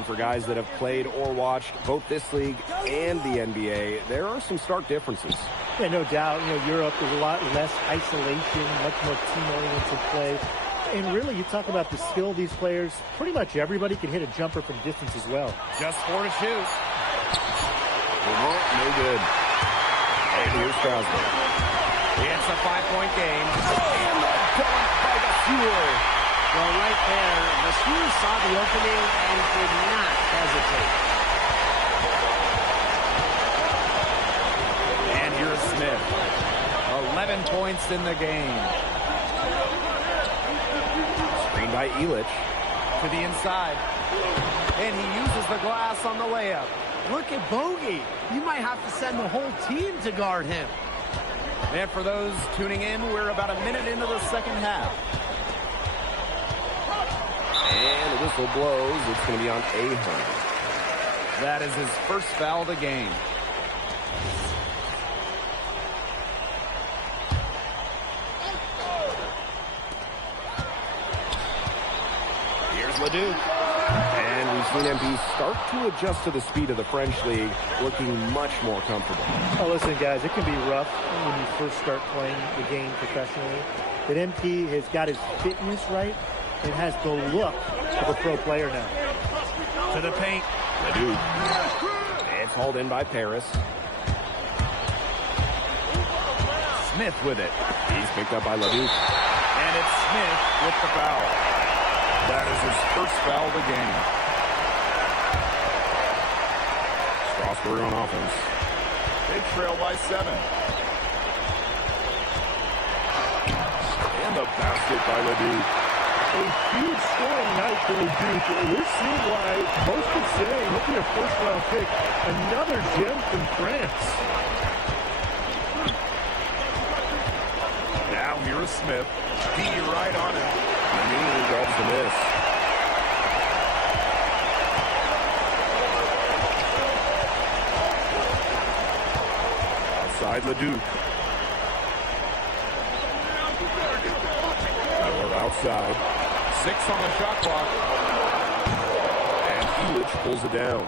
And for guys that have played or watched both this league and the NBA, there are some stark differences. Yeah, no doubt. Europe is a lot less isolation, much more team-oriented play. And really, you talk about the skill of these players, pretty much everybody can hit a jumper from distance as well. Just 4 to shoot. No good. And here's Crosby. It's a 5-point game. And the dunk by Gasol. Well, right there, Gasol saw the opening and did not hesitate. And here's Smith. 11 points in the game. Screen by Illich. To the inside. And he uses the glass on the layup. Look at Bogey. You might have to send the whole team to guard him. And for those tuning in, we're about a minute into the second half. And the whistle blows. It's going to be on Ahern. That is his first foul of the game. Here's Ledoux. And we've seen MP start to adjust to the speed of the French league, looking much more comfortable. Oh, listen, guys, it can be rough when you first start playing the game professionally. But MP has got his fitness right and has the look of a pro player now. To the paint. Ledoux. It's hauled in by Paris. Smith with it. He's picked up by Ledoux. And it's Smith with the foul. That is his first foul of the game. Strasburg on offense. They trail by 7. And the basket by Ledoux. A huge scoring night for Ledoux. We're seeing why most would say he'll be a first-round pick. Another gem from France. Now here is Smith. He right on it. Immediately grabs the miss. Outside Ledoux. Miller outside. 6 on the shot clock. And Illich pulls it down.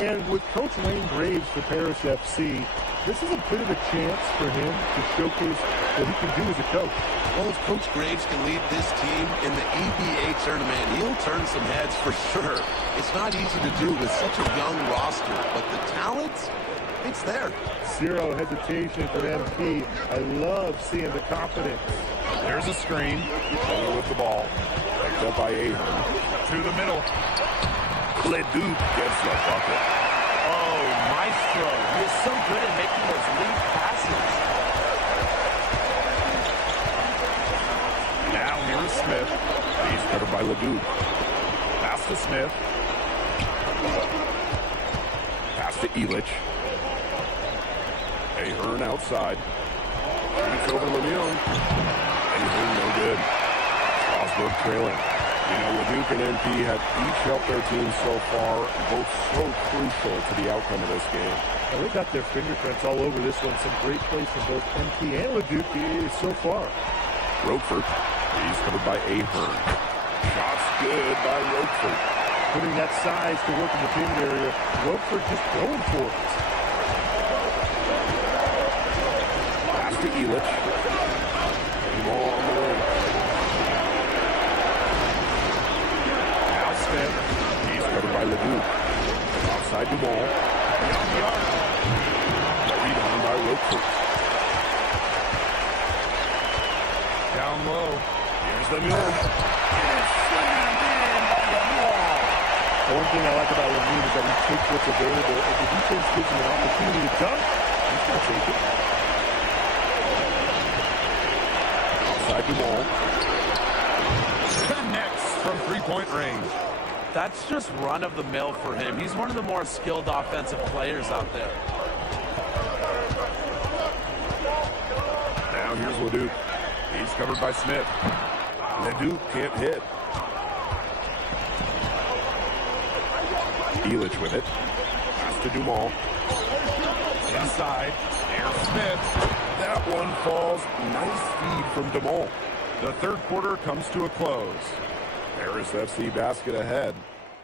And with Coach Wayne Graves for Paris FC, this is a bit of a chance for him to showcase what he can do as a coach. Well, if Coach Graves can lead this team in the EBA tournament, he'll turn some heads for sure. It's not easy to do with such a young roster, but the talent, it's there. Zero hesitation for MP. I love seeing the confidence. There's a screen. Miller with the ball. Picked up by Ahern. To the middle. Ledoux gets the bucket. Oh, Maestro. He is so good at making those lead passes. Now here is Smith. He's covered by Ledoux. Pass to Smith. Pass to Illich. Ahern outside. Shoots over Lemieux. Ahern no good. Strasburg trailing. Ledoux and MP have each helped their teams so far, both so crucial to the outcome of this game. Well, they've got their fingerprints all over this one. Some great plays from both MP and Ledoux so far. Roquefort. He's covered by Ahern. Shots good by Roquefort. Putting that size to work in the paint area. Roquefort just going for it. Pass to Illich. Ball on the way. Now Smith. He's covered by Ledoux. Outside the ball. Rebound by Roquefort. Down low. Here's the Mule. The one thing I like about Lemieux is that he takes what's available. If the defense gives him an opportunity to dunk, he's going to take it. Outside the ball. Connects from three-point range. That's just run-of-the-mill for him. He's one of the more skilled offensive players out there. Now here's Ledoux. He's covered by Smith. Ledoux can't hit. Illich with it. Pass to Dumas. Inside. There's Smith. That one falls. Nice feed from Dumas. The third quarter comes to a close. Paris FC basket ahead.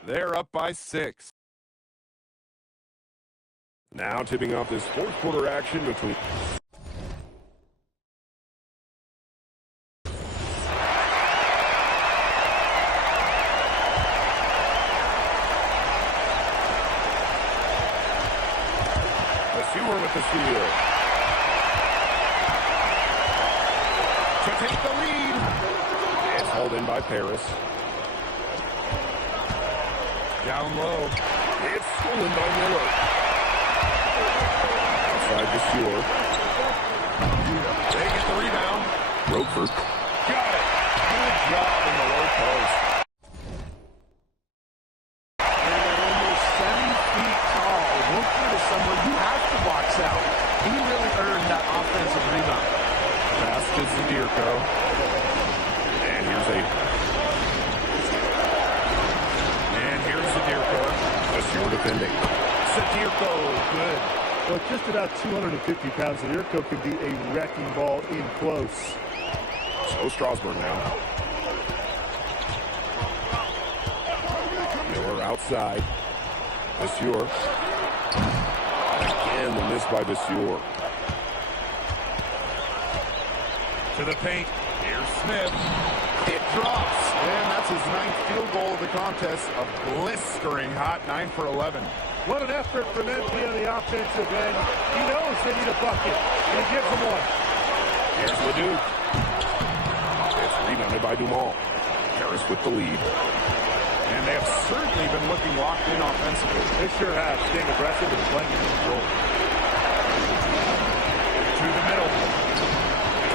They're up by 6. Now tipping off this fourth quarter action between... with the steal. To take the lead. It's hauled in by Paris. Down low. It's stolen by Miller. Outside the Stewart. They get the rebound. Roquefort. Got it. Good job in the low post. Someone you have to box out. He really earned that offensive rebound. Pass to Zadirko. And here's Zadirko. Zadirko defending. Zadirko, good. Well, just about 250 pounds, Zadirko can be a wrecking ball in close. So Strasburg now. Miller outside. Monsieur. And the miss by Vasseur. To the paint. Here's Smith. It drops. And that's his 9th field goal of the contest. A blistering hot 9 for 11. What an effort from MP on the offensive end. He knows they need a bucket, and he gives them one. Here's Ledoux. It's rebounded by Dumont. Harris with the lead. And they have certainly been looking locked in offensively. They sure have, staying aggressive and playing in control. To the middle.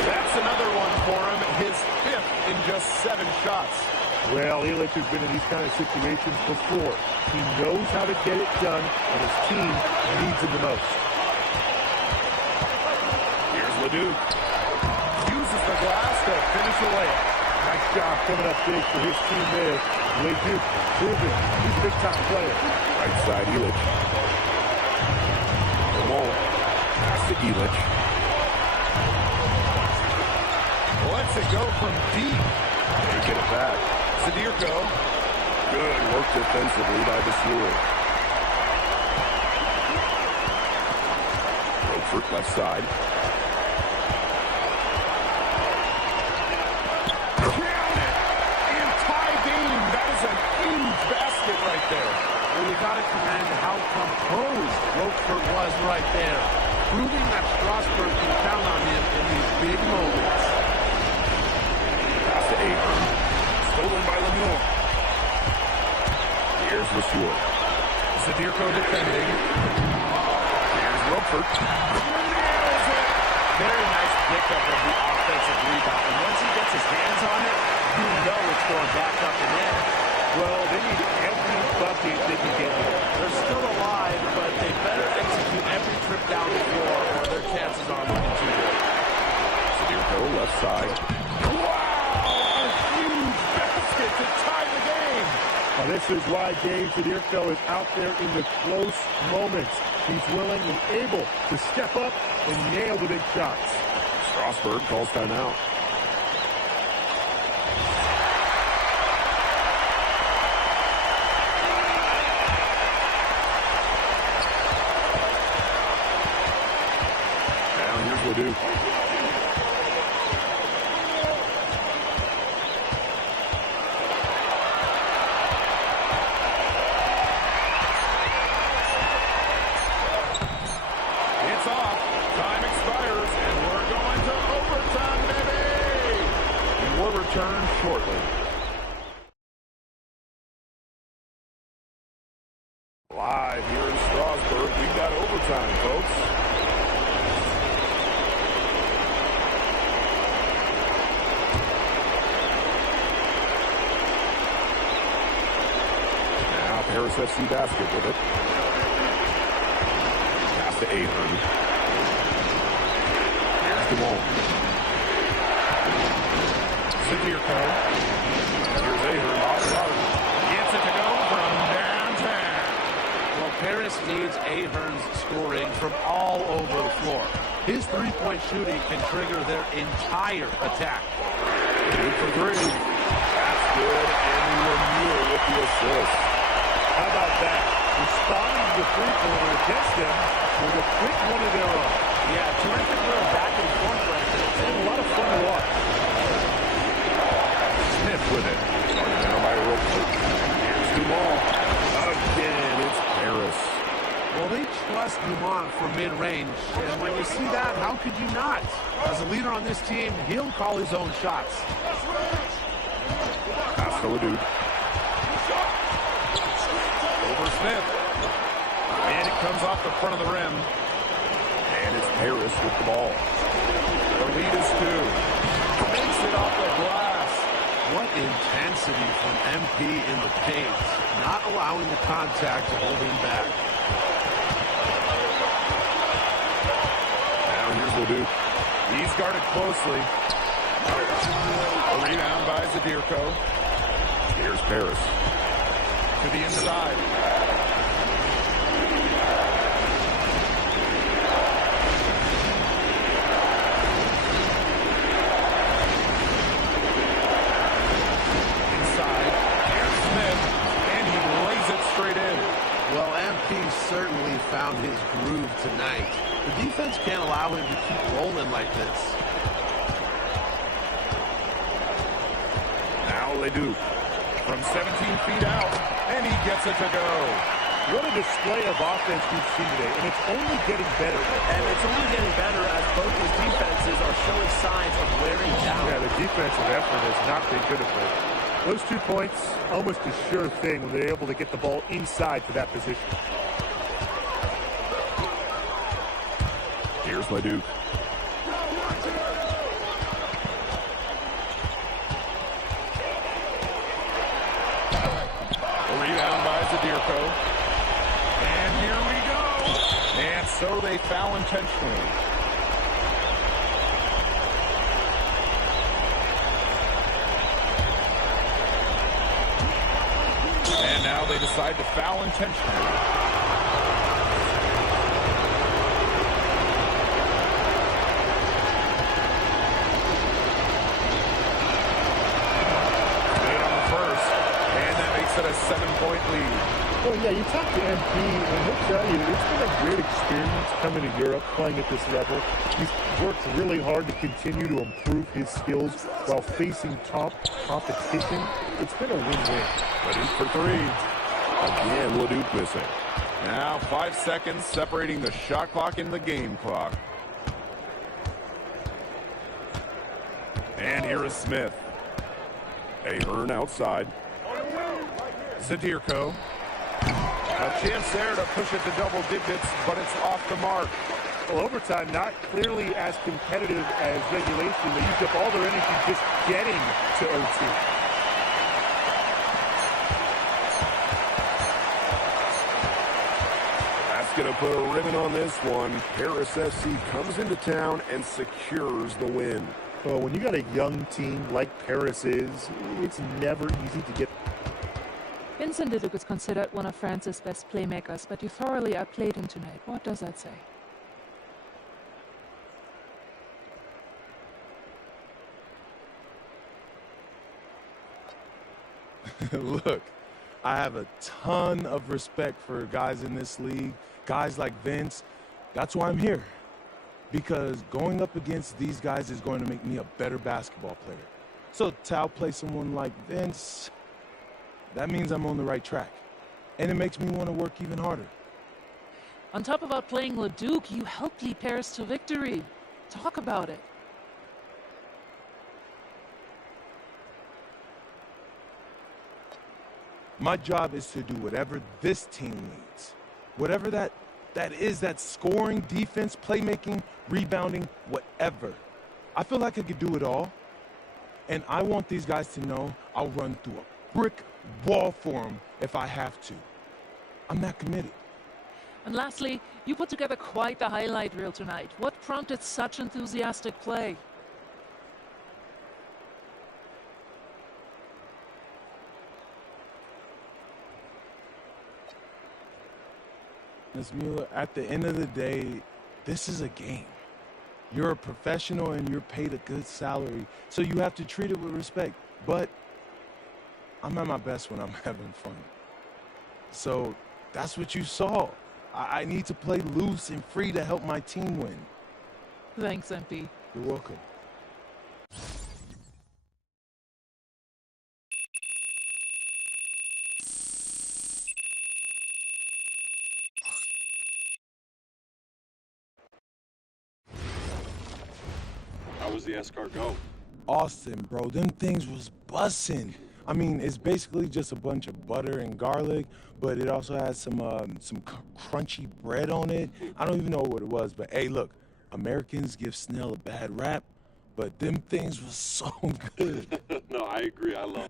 That's another one for him. His 5th in just 7 shots. Well, Illich has been in these kind of situations before. He knows how to get it done, and his team needs him the most. Here's Ledoux. Uses the glass to finish the layup. Nice job coming up big for his team there. Ledoux, proving he's a big-time player. Right side, Illich. Dumont. Pass to Illich. Lets it go from deep. They get it back. Zadirko. Good work defensively by Vasseur. Roquefort left side. Right there. Well, you got to commend how composed Roquefort was right there, proving that Strasburg can count on him in these big moments. Pass to Avery. Stolen by Lemieux. Here's Vasseur. Zadirko defending. Here's Roquefort. Nails it. Very nice pickup of the offensive rebound. And once he gets his hands on it, you know it's going back up and in. Well, they need every bucket they can get. They're still alive, but they better execute every trip down the floor or their chances are looking too good. Zadirko left side. Wow! A huge basket to tie the game. Now, this is why Dave Zadirko is out there in the close moments. He's willing and able to step up and nail the big shots. Strasburg calls timeout. Ledoux. It's off. Time expires, and we're going to overtime, baby! And we'll return shortly. Live here in Strasburg, we've got overtime, folks. Paris FC basket with it. Pass to Ahern. Here's Dumont. Zadirko. Here's Ahern off the arc. Gets it to go from downtown. Well, Paris needs Ahern's scoring from all over the floor. His three-point shooting can trigger their entire attack. 2 for 3. That's good. And Lemieux with the assist. How about that? Responding to the three-pointer against them with a quick one of their own. Yeah, terrific little back and forth right there. It's been a lot of fun to watch. Smith with it. Started down by Roper. Here's Dumont. Again, it's Harris. Well, they trust Dumont for mid-range, and when you see that, how could you not? As a leader on this team, he'll call his own shots. Pass to Leduc. Over Smith. And it comes off the front of the rim. And it's Harris with the ball. The lead is 2. Makes it off the glass. What intensity from MP in the paint, not allowing the contact to hold him back. Now here's Leduc. He's guarded closely. A rebound by Zadirko. Here's Paris. To the inside. Inside. Here's Smith. And he lays it straight in. Well, MP certainly found his groove tonight. The defense can't allow him to keep rolling like this. Now Leduc. From 17 feet out. And he gets it to go. What a display of offense we've seen today, and it's only getting better. And it's only getting better as both these defenses are showing signs of wearing down. Yeah, the defensive effort has not been good of late. Those 2 points, almost a sure thing when they're able to get the ball inside to that position. Here's Leduc. A rebound by Zadirko. And here we go. And so they foul intentionally. And now they decide to foul intentionally. At a 7-point lead. Well, yeah, you talk to MP, and he'll tell you it's been a great experience coming to Europe, playing at this level. He's worked really hard to continue to improve his skills while facing top competition. It's been a win-win. Leduc for 3. Again, Leduc missing. Now 5 seconds separating the shot clock and the game clock. And here is Smith. Ahern outside. Zadirko. A chance there to push it to double digits, but it's off the mark. Well, overtime not clearly as competitive as regulation. They used up all their energy just getting to OT. That's going to put a ribbon on this one. Paris SC comes into town and secures the win. Well, when you got a young team like Paris is, it's never easy to get. Vincent Leduc is considered one of France's best playmakers, but you thoroughly outplayed him tonight. What does that say? Look, I have a ton of respect for guys in this league, guys like Vince. That's why I'm here. Because going up against these guys is going to make me a better basketball player. So to outplay someone like Vince, that means I'm on the right track. And it makes me want to work even harder. On top of outplaying Leduc, you helped lead Paris to victory. Talk about it. My job is to do whatever this team needs. Whatever that is, that's scoring, defense, playmaking, rebounding, whatever. I feel like I could do it all. And I want these guys to know I'll run through a brick wall for them if I have to. I'm not committed. And lastly, you put together quite the highlight reel tonight. What prompted such enthusiastic play? Ms. Mueller, at the end of the day, this is a game. You're a professional and you're paid a good salary, so you have to treat it with respect. But I'm at my best when I'm having fun. So that's what you saw. I need to play loose and free to help my team win. Thanks, MP. You're welcome. How was the escargot? Austin, bro, them things was bussin'. I mean, it's basically just a bunch of butter and garlic, but it also has some crunchy bread on it. I don't even know what it was, but hey, look, Americans give Snell a bad rap, but them things was so good. No, I agree. I love.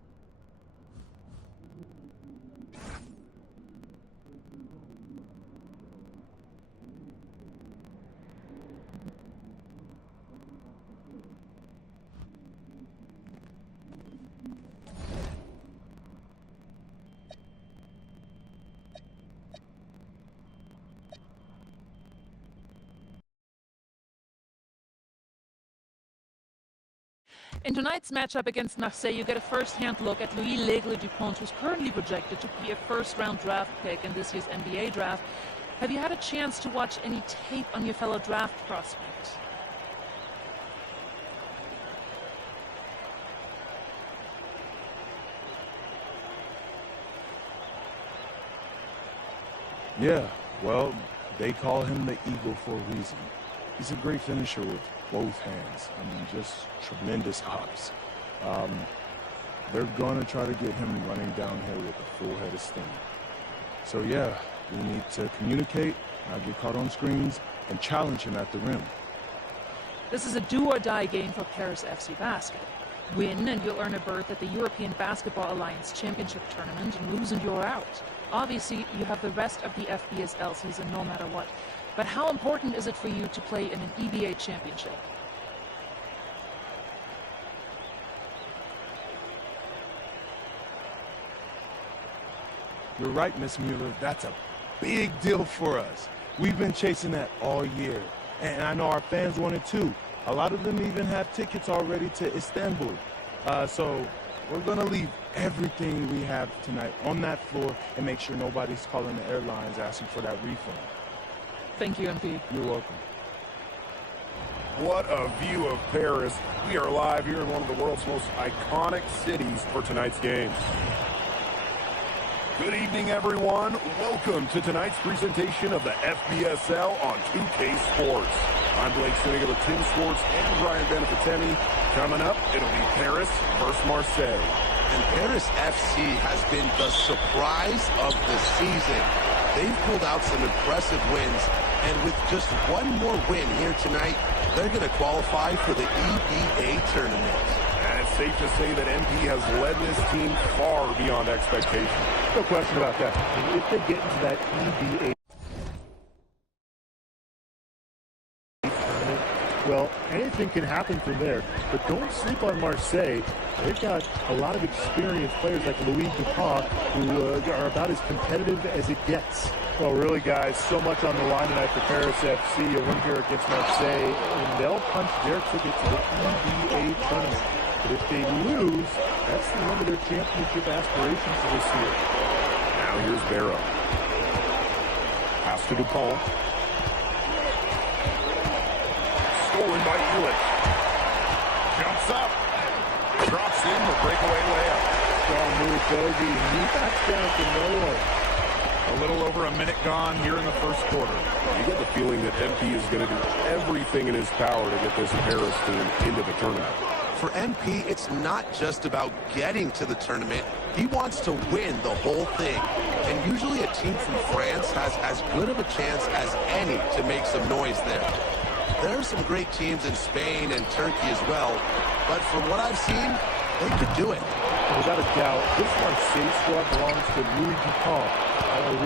In tonight's matchup against Marseille, you get a first-hand look at Louis L'Aigle Dupont, who's currently projected to be a first-round draft pick in this year's NBA draft. Have you had a chance to watch any tape on your fellow draft prospect? Yeah, well, they call him the Eagle for a reason. He's a great finisher with both hands. I mean, just tremendous hops. They're going to try to get him running downhill with a full head of steam. So, yeah, we need to communicate, not get caught on screens, and challenge him at the rim. This is a do-or-die game for Paris FC Basket. Win and you'll earn a berth at the European Basketball Alliance Championship Tournament, and lose and you're out. Obviously, you have the rest of the FBSL season no matter what. But how important is it for you to play in an EBA championship? You're right, Miss Mueller. That's a big deal for us. We've been chasing that all year. And I know our fans want it too. A lot of them even have tickets already to Istanbul. So we're going to leave everything we have tonight on that floor and make sure nobody's calling the airlines asking for that refund. Thank you, MP. You're welcome. What a view of Paris. We are live here in one of the world's most iconic cities for tonight's game. Good evening, everyone. Welcome to tonight's presentation of the FBSL on 2K Sports. I'm Blake Siniga with Tim Swartz and Brian Beneficeni. Coming up, it'll be Paris versus Marseille. And Paris FC has been the surprise of the season. They've pulled out some impressive wins, and with just one more win here tonight, they're going to qualify for the EBA tournament. And it's safe to say that MP has led this team far beyond expectation. No question about that. If they get into that EBA tournament, well, anything can happen from there. But don't sleep on Marseille. They've got a lot of experienced players like Louis Dupont who are about as competitive as it gets. Well, really, guys, so much on the line tonight for Paris FC. A win here against Marseille, and they'll punch their ticket to the EBA tournament. But if they lose, that's the end of their championship aspirations this year. Now here's Barrow. Pass to Dupont. Stolen by Elitch. Jumps up. Drops in the breakaway layup. Strong move, Bogey. He backs down to Noah. A little over a minute gone here in the first quarter. You get the feeling that MP is going to do everything in his power to get this Paris team into the tournament. For MP, it's not just about getting to the tournament. He wants to win the whole thing. And usually a team from France has as good of a chance as any to make some noise there. There are some great teams in Spain and Turkey as well, but from what I've seen, they could do it. Without a doubt, this Marseille squad belongs to Louis Dupont.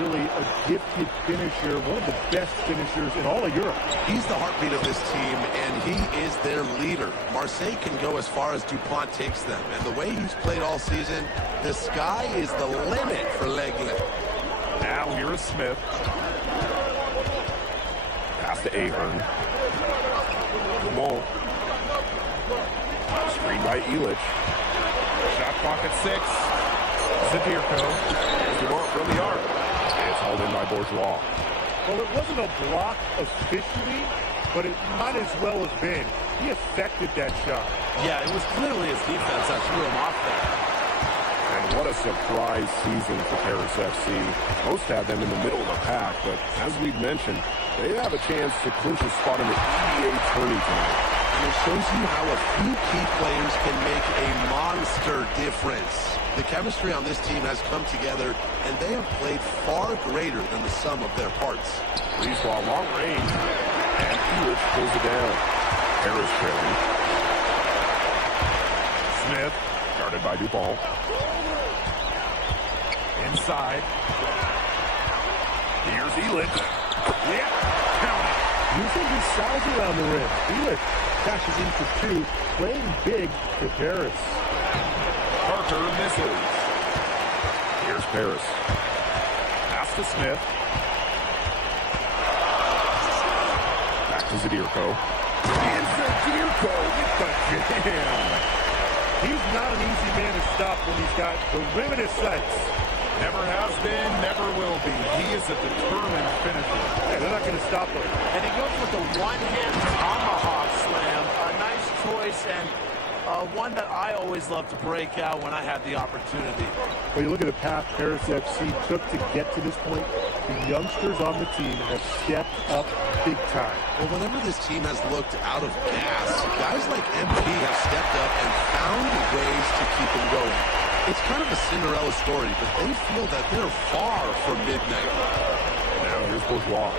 Really a gifted finisher, one of the best finishers in all of Europe. He's the heartbeat of this team, and he is their leader. Marseille can go as far as Dupont takes them, and the way he's played all season, the sky is the limit for L'Aigle. Now here is Smith. Pass to Ahern. Dumont. Screen by Elitch. Shot clock at 6. Zabirko. Dumont from the arc. It's hauled in by Bourgeois. Well, it wasn't a block officially, but it might as well have been. He affected that shot. Yeah, it was clearly his defense that threw him off there. And what a surprise season for Paris FC. Most have them in the middle of the pack, but as we've mentioned, they have a chance to clinch a spot in the EBA tourney tonight. And it shows you how a few key players can make a monster difference. The chemistry on this team has come together, and they have played far greater than the sum of their parts. Brisebois long range, and Hewitt pulls it down. Paris trailing. Smith, guarded by Dupont. Inside. Here's Elitch. Yep, count it. Using his size around the rim. Felix cashes in for two, playing big for Paris. Parker misses. Here's Paris. Pass to Smith. Back to Zadirko. And Zadirko with the jam. He's not an easy man to stop when he's got the rim in his sights. Never has been, never will be. He is a determined finisher. Yeah, they're not going to stop him. And he goes with the one-hand tomahawk slam. A nice choice, and one that I always love to break out when I have the opportunity. Well, you look at the path Paris FC took to get to this point. The youngsters on the team have stepped up big time. Well, whenever this team has looked out of gas, guys like MP have stepped up and found ways to keep them going. It's kind of a Cinderella story, but they feel that they're far from midnight. Now here's Bourgeois.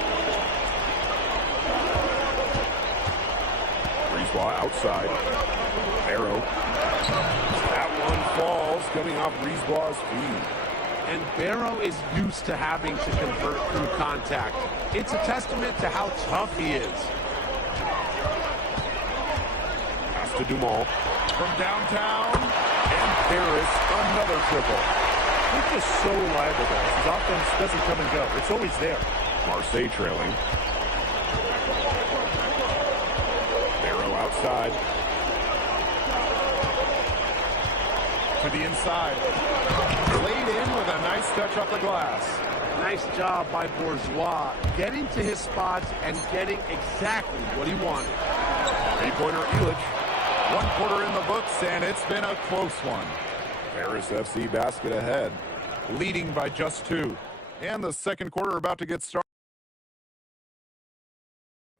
Brisebois outside. Arrow. That one falls, coming off Brisebois' feet. And Barrow is used to having to convert through contact. It's a testament to how tough he is. Pass to Dumont. From downtown, and Paris, another triple. He's just so reliable, guys. His offense doesn't come and go. It's always there. Marseille trailing. Barrow outside. To the inside. Laid in with a nice touch off the glass. Nice job by Bourgeois, getting to his spots and getting exactly what he wanted. Three-pointer Elitch. 1 quarter in the books, and it's been a close one. Paris FC basket ahead, leading by just 2. And the second quarter about to get started.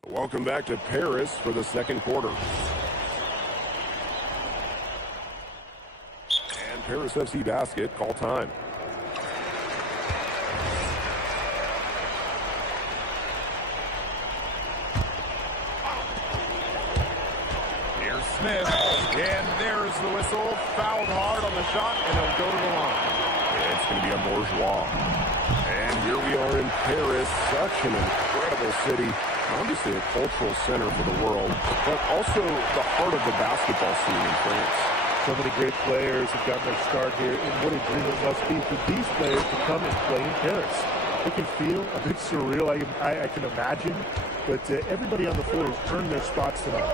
Welcome back to Paris for the second quarter. And Paris FC basket, call time. Smith, and there's the whistle. Fouled hard on the shot, and he'll go to the line. It's going to be a Bourgeois. And here we are in Paris, such an incredible city. Obviously a cultural center for the world, but also the heart of the basketball scene in France. So many great players have gotten their start here, and what a dream it must be for these players to come and play in Paris. It can feel a bit surreal, I can imagine, but everybody on the floor has earned their spots tonight.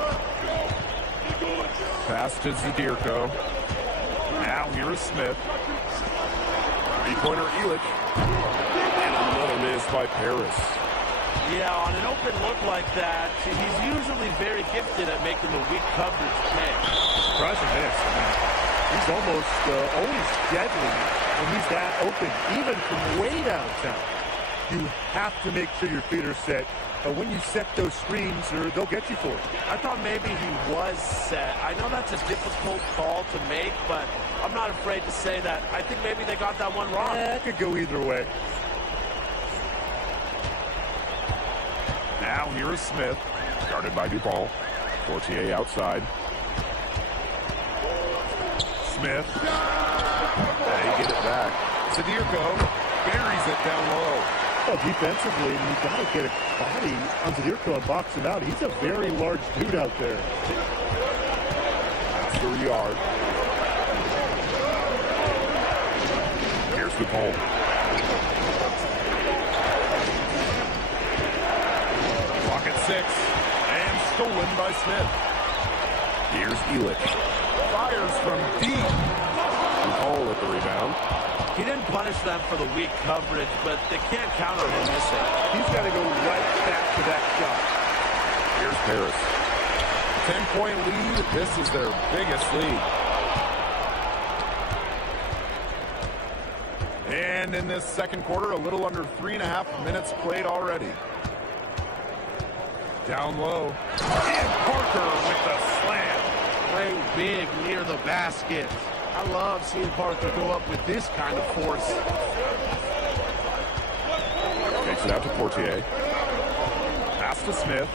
Pass to Zadirko. Now here is Smith. Three-pointer Elitch. And another miss by Paris. Yeah, on an open look like that, he's usually very gifted at making the weak coverage pay. Surprising miss. I mean, he's almost always deadly when he's that open, even from way downtown. You have to make sure your feet are set. When you set those screens, or they'll get you for it. I thought maybe he was set. I know that's a difficult call to make, but I'm not afraid to say that. I think maybe they got that one wrong. It could go either way. Now here is Smith, guarded by Dupont. Fortier outside. Smith. They get it back. Zadirko buries it down low. Well, defensively, you've got to get a body on Zadirko and box him out. He's a very large dude out there. After a yard. Here's Dupont. Clock at 6. And stolen by Smith. Here's Elitch. Fires from deep. Dupont with the rebound. He didn't punish them for the weak coverage, but they can't count on him missing. He's got to go right back to that shot. Here's Paris. 10-point lead. This is their biggest lead. And in this second quarter, a little under 3.5 minutes played already. Down low. And Parker with the slam. Playing big near the basket. I love seeing Parker go up with this kind of force. Takes it out to Portier. Pass to Smith.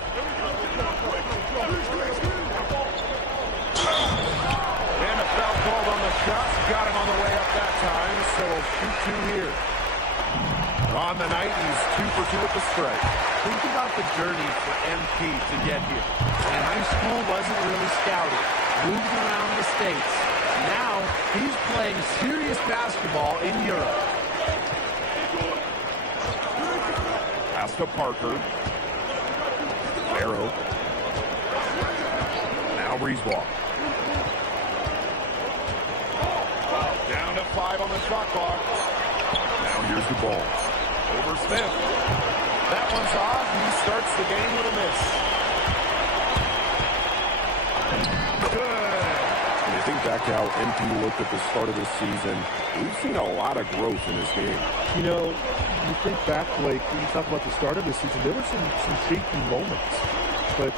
And a foul called on the shot. Got him on the way up that time, so we'll shoot two here. On the night, he's 2 for 2 at the strike. Think about the journey for MP to get here. In high school, wasn't really scouted. Moved around the States. Now, he's playing serious basketball in Europe. Pass to Parker. Arrow. Now Breezewalk. Down to 5 on the shot clock. Now here's the ball. Over Smith. That one's off. He starts the game with a miss. Good. When you think back to how MP looked at the start of this season, we've seen a lot of growth in his game. You know, you think back, Blake, when you talk about the start of the season, there were some shaky moments. But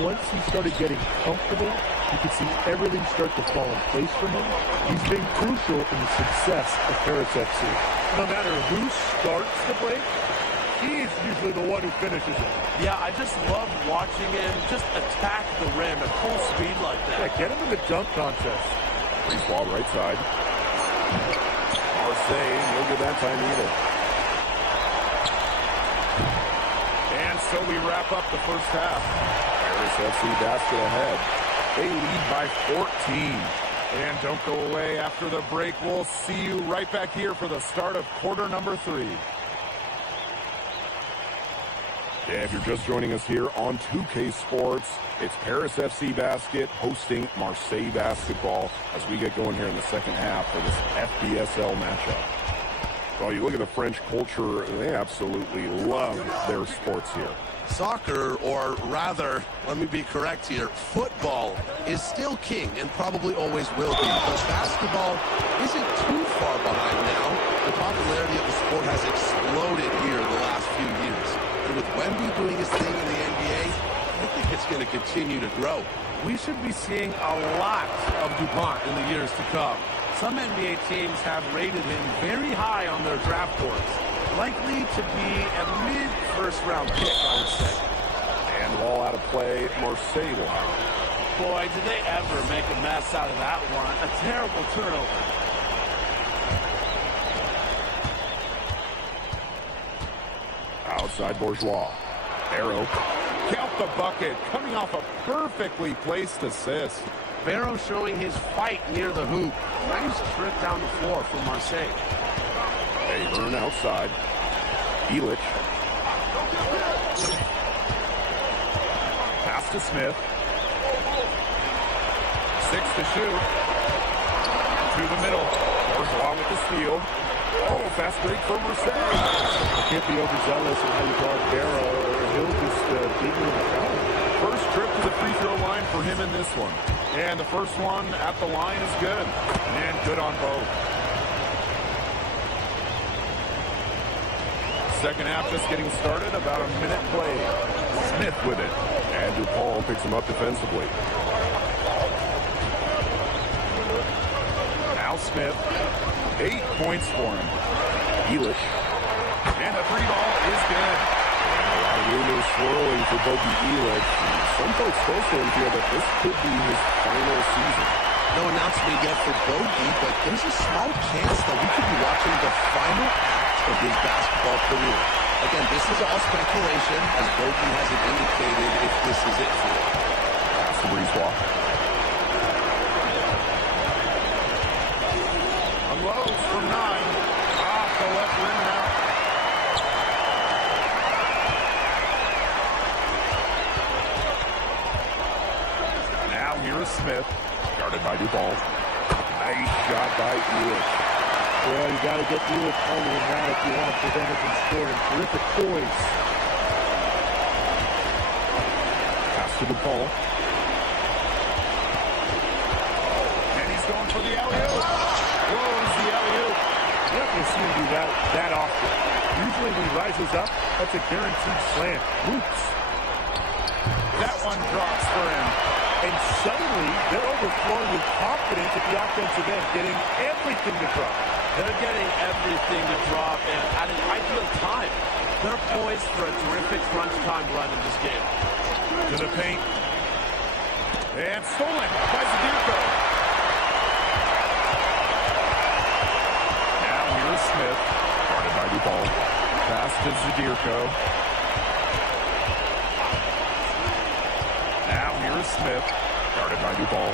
once he started getting comfortable, you could see everything start to fall in place for him. He's been crucial in the success of Paris FC. No matter who starts the break, he's usually the one who finishes it. Yeah, I just love watching him just attack the rim at full speed like that. Yeah, get him in the dunk contest. Breeze ball right side. Marseille, no good that time either. And so we wrap up the first half. Paris FC basket ahead. They lead by 14. And don't go away after the break. We'll see you right back here for the start of quarter number 3. Yeah, if you're just joining us here on 2K Sports, it's Paris FC Basket hosting Marseille Basketball as we get going here in the second half for this FBSL matchup. Well, you look at the French culture, they absolutely love their sports here. Soccer, or rather, let me be correct here, football is still king and probably always will be. But basketball isn't too far behind now. The popularity of the sport has exploded here in the last few years. And with Wemby doing his thing in the NBA, I think it's going to continue to grow. We should be seeing a lot of DuPont in the years to come. Some NBA teams have rated him very high on their draft boards. Likely to be a mid-first-round pick, I would say. And ball out of play, Marseille will have it. Boy, did they ever make a mess out of that one. A terrible turnover. Outside Bourgeois. Arrow. Count the bucket. Coming off a perfectly placed assist. Barrow showing his fight near the hoop. Nice trip down the floor from Marseille. Ayburn outside. Elich. Pass to Smith. 6 to shoot. To the middle. Bourgeois with the steal. Oh, fast break for Marseille. Can't be overzealous in how you guard Barrow, or he'll just beat you in the foul. First trip to the free throw line for him in this one. And the first one at the line is good. And good on both. Second half just getting started, about a minute played. Smith with it. And DePaul picks him up defensively. Now Smith. 8 points for him. Elich. And the 3-ball is good. A lot of rumors swirling for Bogey Elich. Some folks close to him feel that this could be his final season. No announcement yet for Bogey, but there's a small chance that we could be watching the final act of his basketball career. Again, this is all speculation, as Bogey hasn't indicated if this is it for him. That's the Breezewalk. Unloads from 9. Off the left rim and out. Now here is Smith. Guarded by Duval. Nice shot by Elich. Well, you got to get through it harder than that if you want to prevent it from scoring. Terrific poise. Pass to the ball. And he's going for the alley-oop. Throws the alley-oop. You're not going to see him do that often. Usually when he rises up, that's a guaranteed slam. Oops. That one drops for him. And suddenly, they're overflowing with confidence at the offensive end, getting everything to drop. They're getting everything to drop, and at an ideal time. They're poised for a terrific crunch time run in this game. To the paint. And stolen by Zadirko. Now here's Smith. Guarded by Duvall. Pass to Zadirko. Now here's Smith. Guarded by Duvall.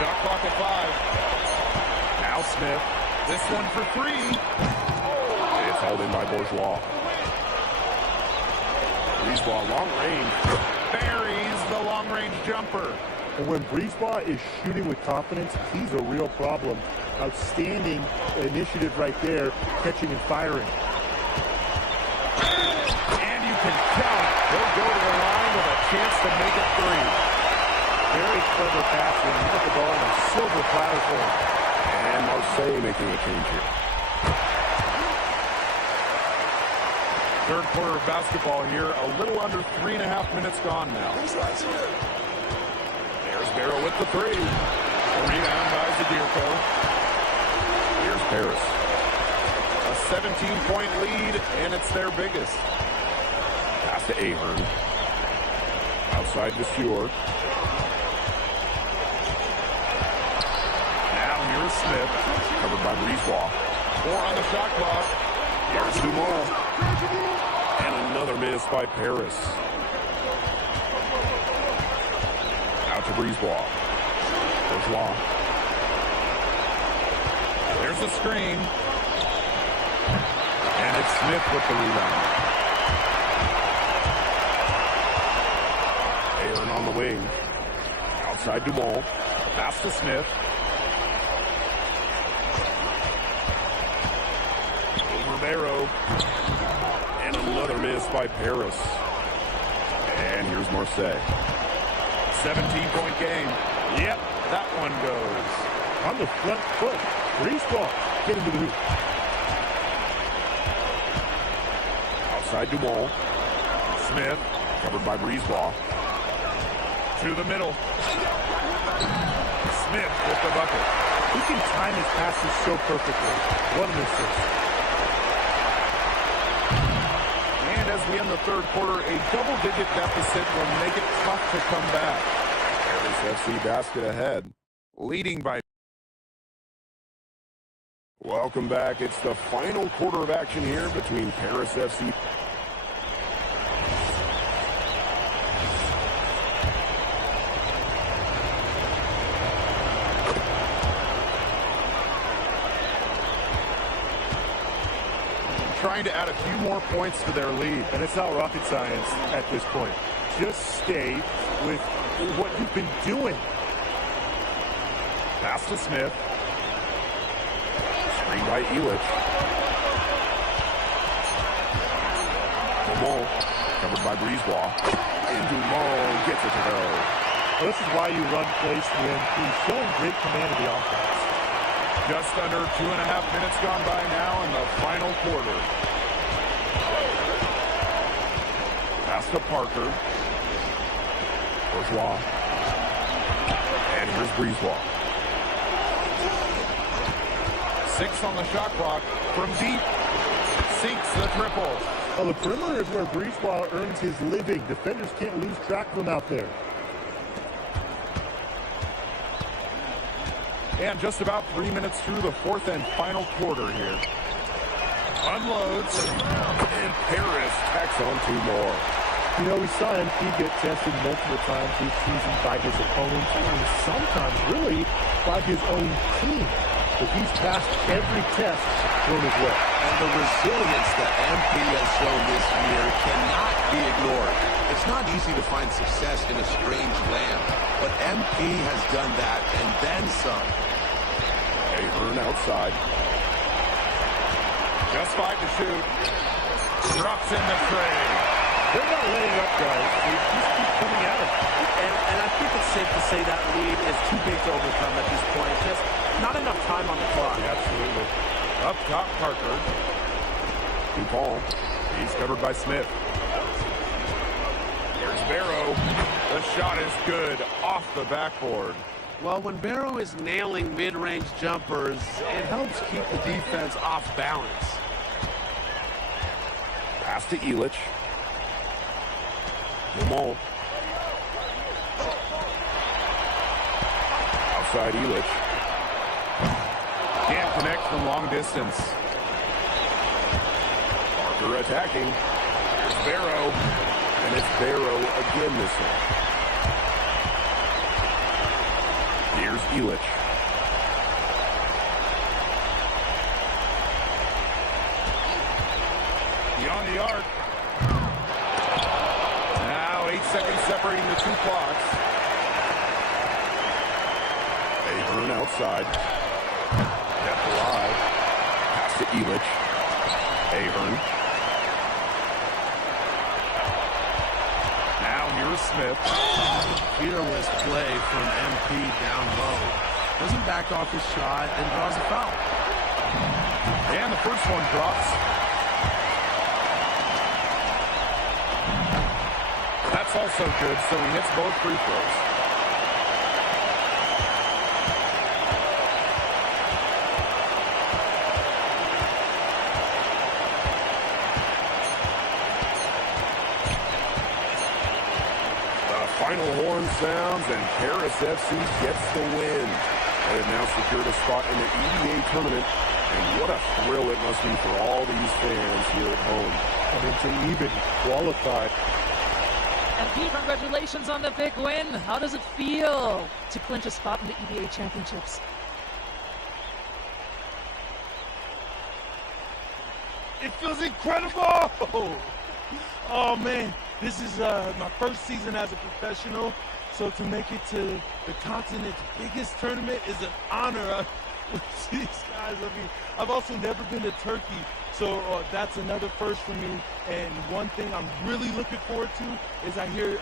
Shot clock at 5. Now Smith. This one for 3. It's hauled in by Bourgeois. Bourgeois, long range. Buries the long-range jumper. And when Brisebois is shooting with confidence, he's a real problem. Outstanding initiative right there, catching and firing. And you can count it. They'll go to the line with a chance to make it 3. Very clever passing. He put the ball on a silver platter for him. And Marseille making a change here. Third quarter of basketball here. A little under 3.5 minutes gone now. There's Barrow with the 3. Rebound by Zadirko. Here's Paris. A 17-point lead, and it's their biggest. Pass to Ahern. Outside to Stewart. Now here's Smith. Covered by Brisebois. 4 on the shot clock. Here's Dumont. And another miss by Paris. Out to Brisebois. Bourgeois. There's a screen. And it's Smith with the rebound. Ahern on the wing. Outside Dumont. Pass to Smith. Barrow. And another miss by Paris. And here's Marseille. 17-point game. Yep, that one goes. On the front foot. Brisebois getting to the hoop. Outside Dumont. Smith. Covered by Brisebois. To the middle. Smith with the bucket. He can time his passes so perfectly. What an assist. And as we end the third quarter, a double-digit deficit will make it tough to come back. Paris FC basket ahead. Leading by... Welcome back. It's the final quarter of action here between Paris FC. Trying to add a few more points to their lead. And it's not rocket science at this point. Just stay with what you've been doing. Pass to Smith. Screen by Elich. Dumont. Covered by Brisebois. And Dumont gets it to go. Well, this is why you run plays to him. He's showing great command of the offense. Just under 2.5 minutes gone by now in the final quarter. Pass to Parker. Bourgeois. And here's Brisebois. 6 on the shot clock. From deep. Sinks the triple. Well, the perimeter is where Brisebois earns his living. Defenders can't lose track of him out there. And just about 3 minutes through the fourth and final quarter here. Unloads. And Paris tacks on 2 more. You know, we saw MP get tested multiple times this season by his opponents and sometimes really by his own team. But he's passed every test thrown his way. And the resilience that MP has shown this year cannot be ignored. It's not easy to find success in a strange land, but MP has done that and then some. Ahern outside. Just 5 to shoot. Drops in the trade. They're not letting up, guys. They just keep coming at him. And I think it's safe to say that lead is too big to overcome at this point. Just not enough time on the clock. Absolutely. Up top, Parker. DuPont. He's covered by Smith. Here's Barrow. The shot is good off the backboard. Well, when Barrow is nailing mid-range jumpers, it helps keep the defense off balance. Pass to Elich. Dumont. Outside Elich. Can't connect from long distance. Parker attacking. Here's Barrow. And it's Barrow again this one. Here's Elich. Beyond the arc. Now 8 seconds separating the two clocks. Ahern outside. Kept alive. Pass to Elich. Ahern. Now here's Smith. Fearless play from MP down low. Doesn't back off his shot and draws a foul. And the first one drops. That's also good, so he hits both free throws. Final horn sounds, and Paris FC gets the win. They have now secured a spot in the EBA tournament, and what a thrill it must be for all these fans here at home. I mean, to even qualify. And Pete, congratulations on the big win. How does it feel to clinch a spot in the EBA championships? It feels incredible! Oh, man. This is my first season as a professional, so to make it to the continent's biggest tournament is an honor. Jeez, guys, I mean, I've also never been to Turkey, so that's another first for me. And one thing I'm really looking forward to is I hear...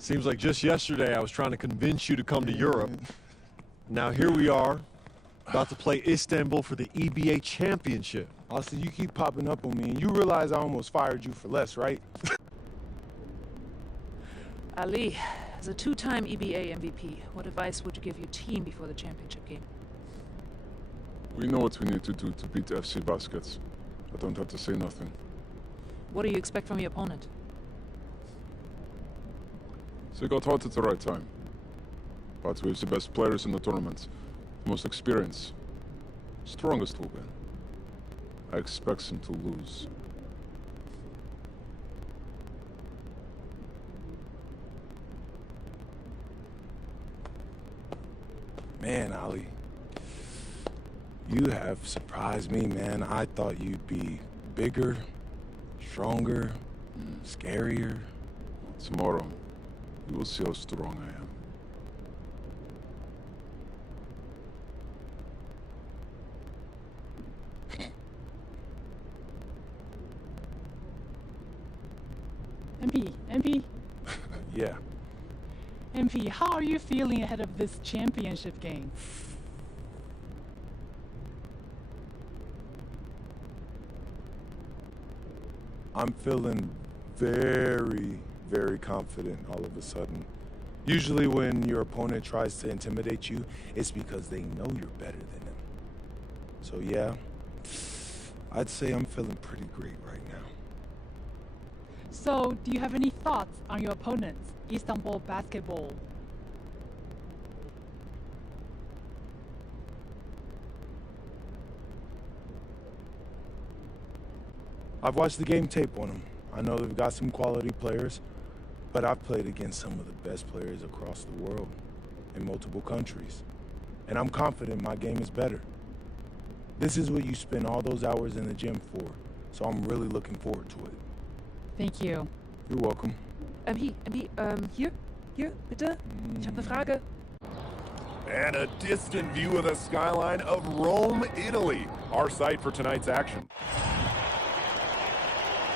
Seems like just yesterday I was trying to convince you to come to Europe. Now here we are, about to play Istanbul for the EBA Championship. Austin, you keep popping up on me, and you realize I almost fired you for less, right? Ali, as a two-time EBA MVP, what advice would you give your team before the championship game? We know what we need to do to beat FC Baskets. I don't have to say nothing. What do you expect from your opponent? They got hot at the right time. But we have the best players in the tournament. The most experienced. Strongest will win. I expect them to lose. Man, Ali, you have surprised me, man. I thought you'd be bigger, stronger, scarier. Tomorrow, you will see how strong I am. MP, Yeah. MP, how are you feeling ahead of this championship game? I'm feeling very, very confident all of a sudden. Usually when your opponent tries to intimidate you, it's because they know you're better than them. So yeah, I'd say I'm feeling pretty great right now. So, do you have any thoughts on your opponents, Istanbul Basketball? I've watched the game tape on them. I know they've got some quality players, but I've played against some of the best players across the world in multiple countries. And I'm confident my game is better. This is what you spend all those hours in the gym for, so I'm really looking forward to it. Thank you. You're welcome. Hier, bitte. Ich habe eine Frage. And a distant view of the skyline of Rome, Italy, our site for tonight's action.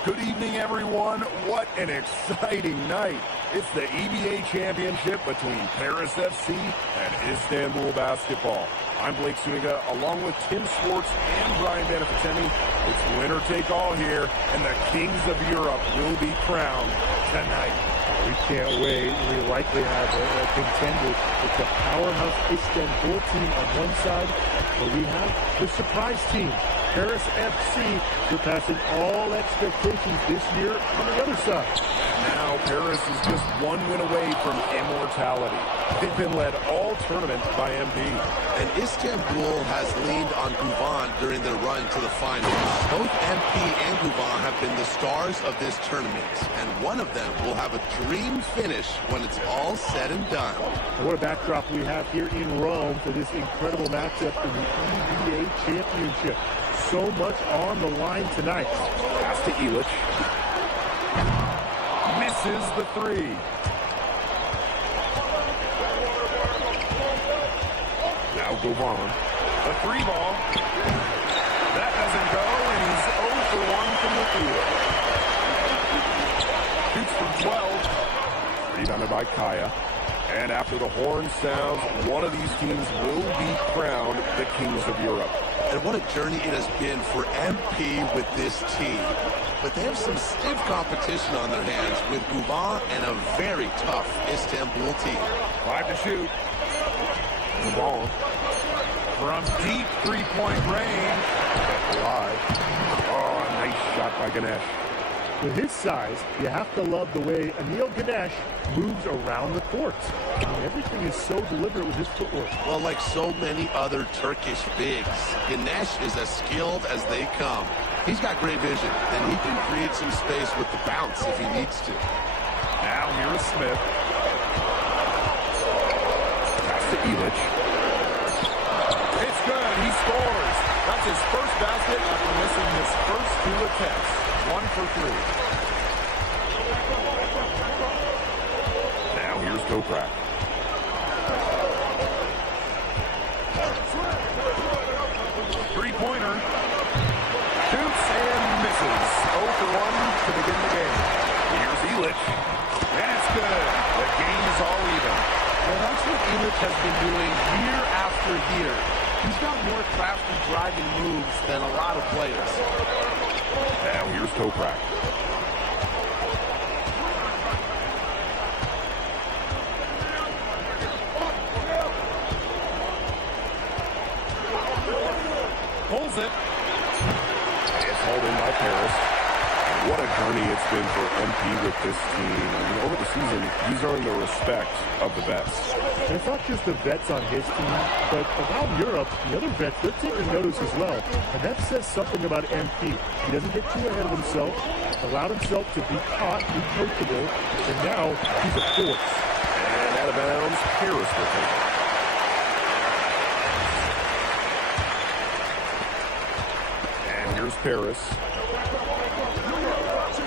Good evening, everyone. What an exciting night. It's the EBA championship between Paris FC and Istanbul Basketball. I'm Blake Suniga, along with Tim Swartz and Brian Beneficeni. It's winner take all here, and the kings of Europe will be crowned tonight. We can't wait. We likely have a contender. It's a powerhouse Istanbul team on one side, but we have the surprise team, Paris FC, surpassing all expectations this year on the other side. Now Paris is just one win away from immortality. They've been led all tournament by MP. And Istanbul has leaned on Guvan during their run to the finals. Both MP and Guvan have been the stars of this tournament, and one of them will have a dream finish when it's all said and done. And what a backdrop we have here in Rome for this incredible matchup in the EBA Championship. So much on the line tonight. Pass to Illich. Misses the three. Now Govan. The three ball. That doesn't go, and he's 0 for 1 from the field. Shoots from 12. Rebounded by Kaya. And after the horn sounds, one of these teams will be crowned the kings of Europe. And what a journey it has been for MP with this team. But they have some stiff competition on their hands with Guvan and a very tough Istanbul team. 5 to shoot. Guvan from deep three-point range. Alive. Oh, nice shot by Ganesh. With his size, you have to love the way Anil Ganesh moves around the court. I mean, everything is so deliberate with his footwork. Well, like so many other Turkish bigs, Ganesh is as skilled as they come. He's got great vision, and he can create some space with the bounce if he needs to. Now here's Smith. Pass to Illich. It's good. He scores. That's his first basket after missing his first 2 attempts. 1 for 3. Now here's Toprak. Three-pointer. Shoots and misses. 0 for 1 to begin the game. Here's Illich. And it's good. The game is all even. Well, that's what Illich has been doing year after year. He's got more crafty driving moves than a lot of players. Now here's Toprak. Pulls it. It's hauled in by Paris. What a journey it's been for MP with this team. I mean, over the season, he's earned the respect of the vets. And it's not just the vets on his team, but around Europe, the other vets, they're taking notice as well. And that says something about MP. He doesn't get too ahead of himself, allowed himself to be caught, be coachable, and now he's a force. And out of bounds, Paris will take it. And here's Paris.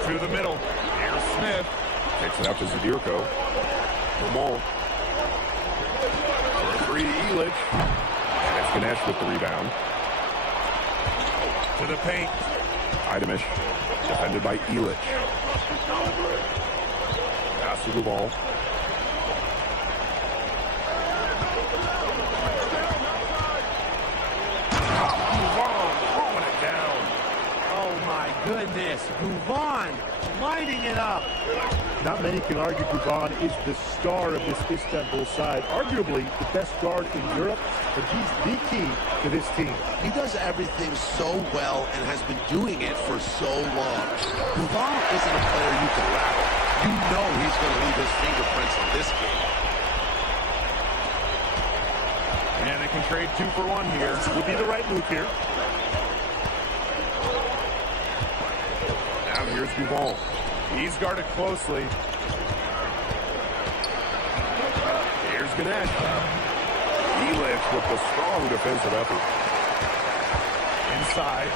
To the middle. Here's Smith. Takes it out to Zadirko. Lamont. For a 3 to Illich. And it's Ganesh with the rebound. To the paint. Idemish. Defended by Illich. Pass to the ball. Oh my goodness, Guvan lighting it up. Not many can argue Dubon is the star of this Istanbul side. Arguably the best guard in Europe, but he's the key to this team. He does everything so well and has been doing it for so long. Dubon isn't a player you can rattle. You know he's going to leave his fingerprints on this game. And they can trade 2 for 1 here. Would be the right move here. Now here's Duvall. He's guarded closely. Here's Ganesh. He lifts with a strong defensive effort. Inside.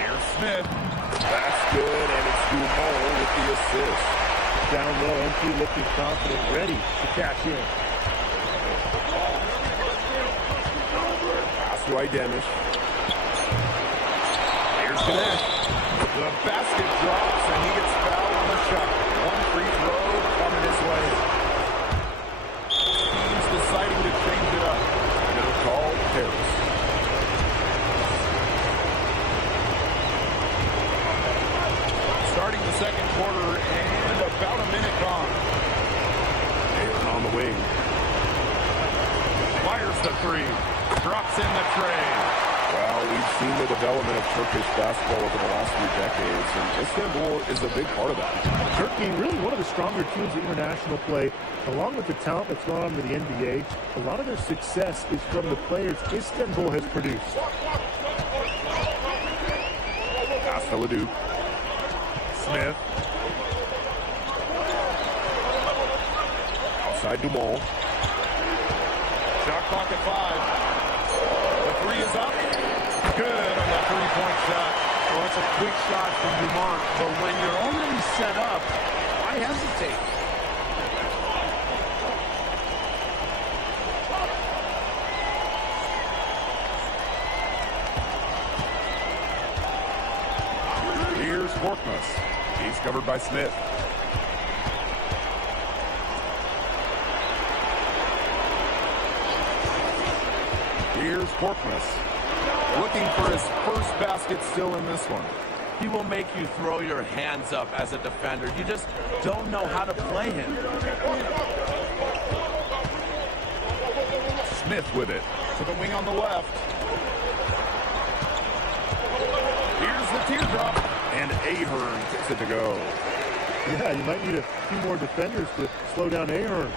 Here's Smith. That's good, and it's Duvall with the assist. Down low, MP looking confident, ready to cash in. Pass to Idemish. Here's Ganesh. The basket drops, and he gets fouled on the shot. 1 free throw coming his way. He's deciding to change it up. No call, Paris. Starting the second quarter, and about a minute gone. Aaron on the wing. Fires the 3. Drops in the tray. Well, we've seen the development of Turkish basketball over the last few decades, and Istanbul is a big part of that. Turkey, really one of the stronger teams in international play, along with the talent that's gone on to the NBA. A lot of their success is from the players Istanbul has produced. Pass to Ledoux. Smith. Outside Dumont. Shot clock at 5. The 3 is up. Good on that 3-point shot. Well, it's a quick shot from Dumont, but when you're already set up, why hesitate? Here's Korkmaz. He's covered by Smith. Here's Korkmaz. Looking for his first basket still in this one. He will make you throw your hands up as a defender. You just don't know how to play him. Smith with it. To the wing on the left. Here's the teardrop. And Ahern gets it to go. Yeah, you might need a few more defenders to slow down Ahern.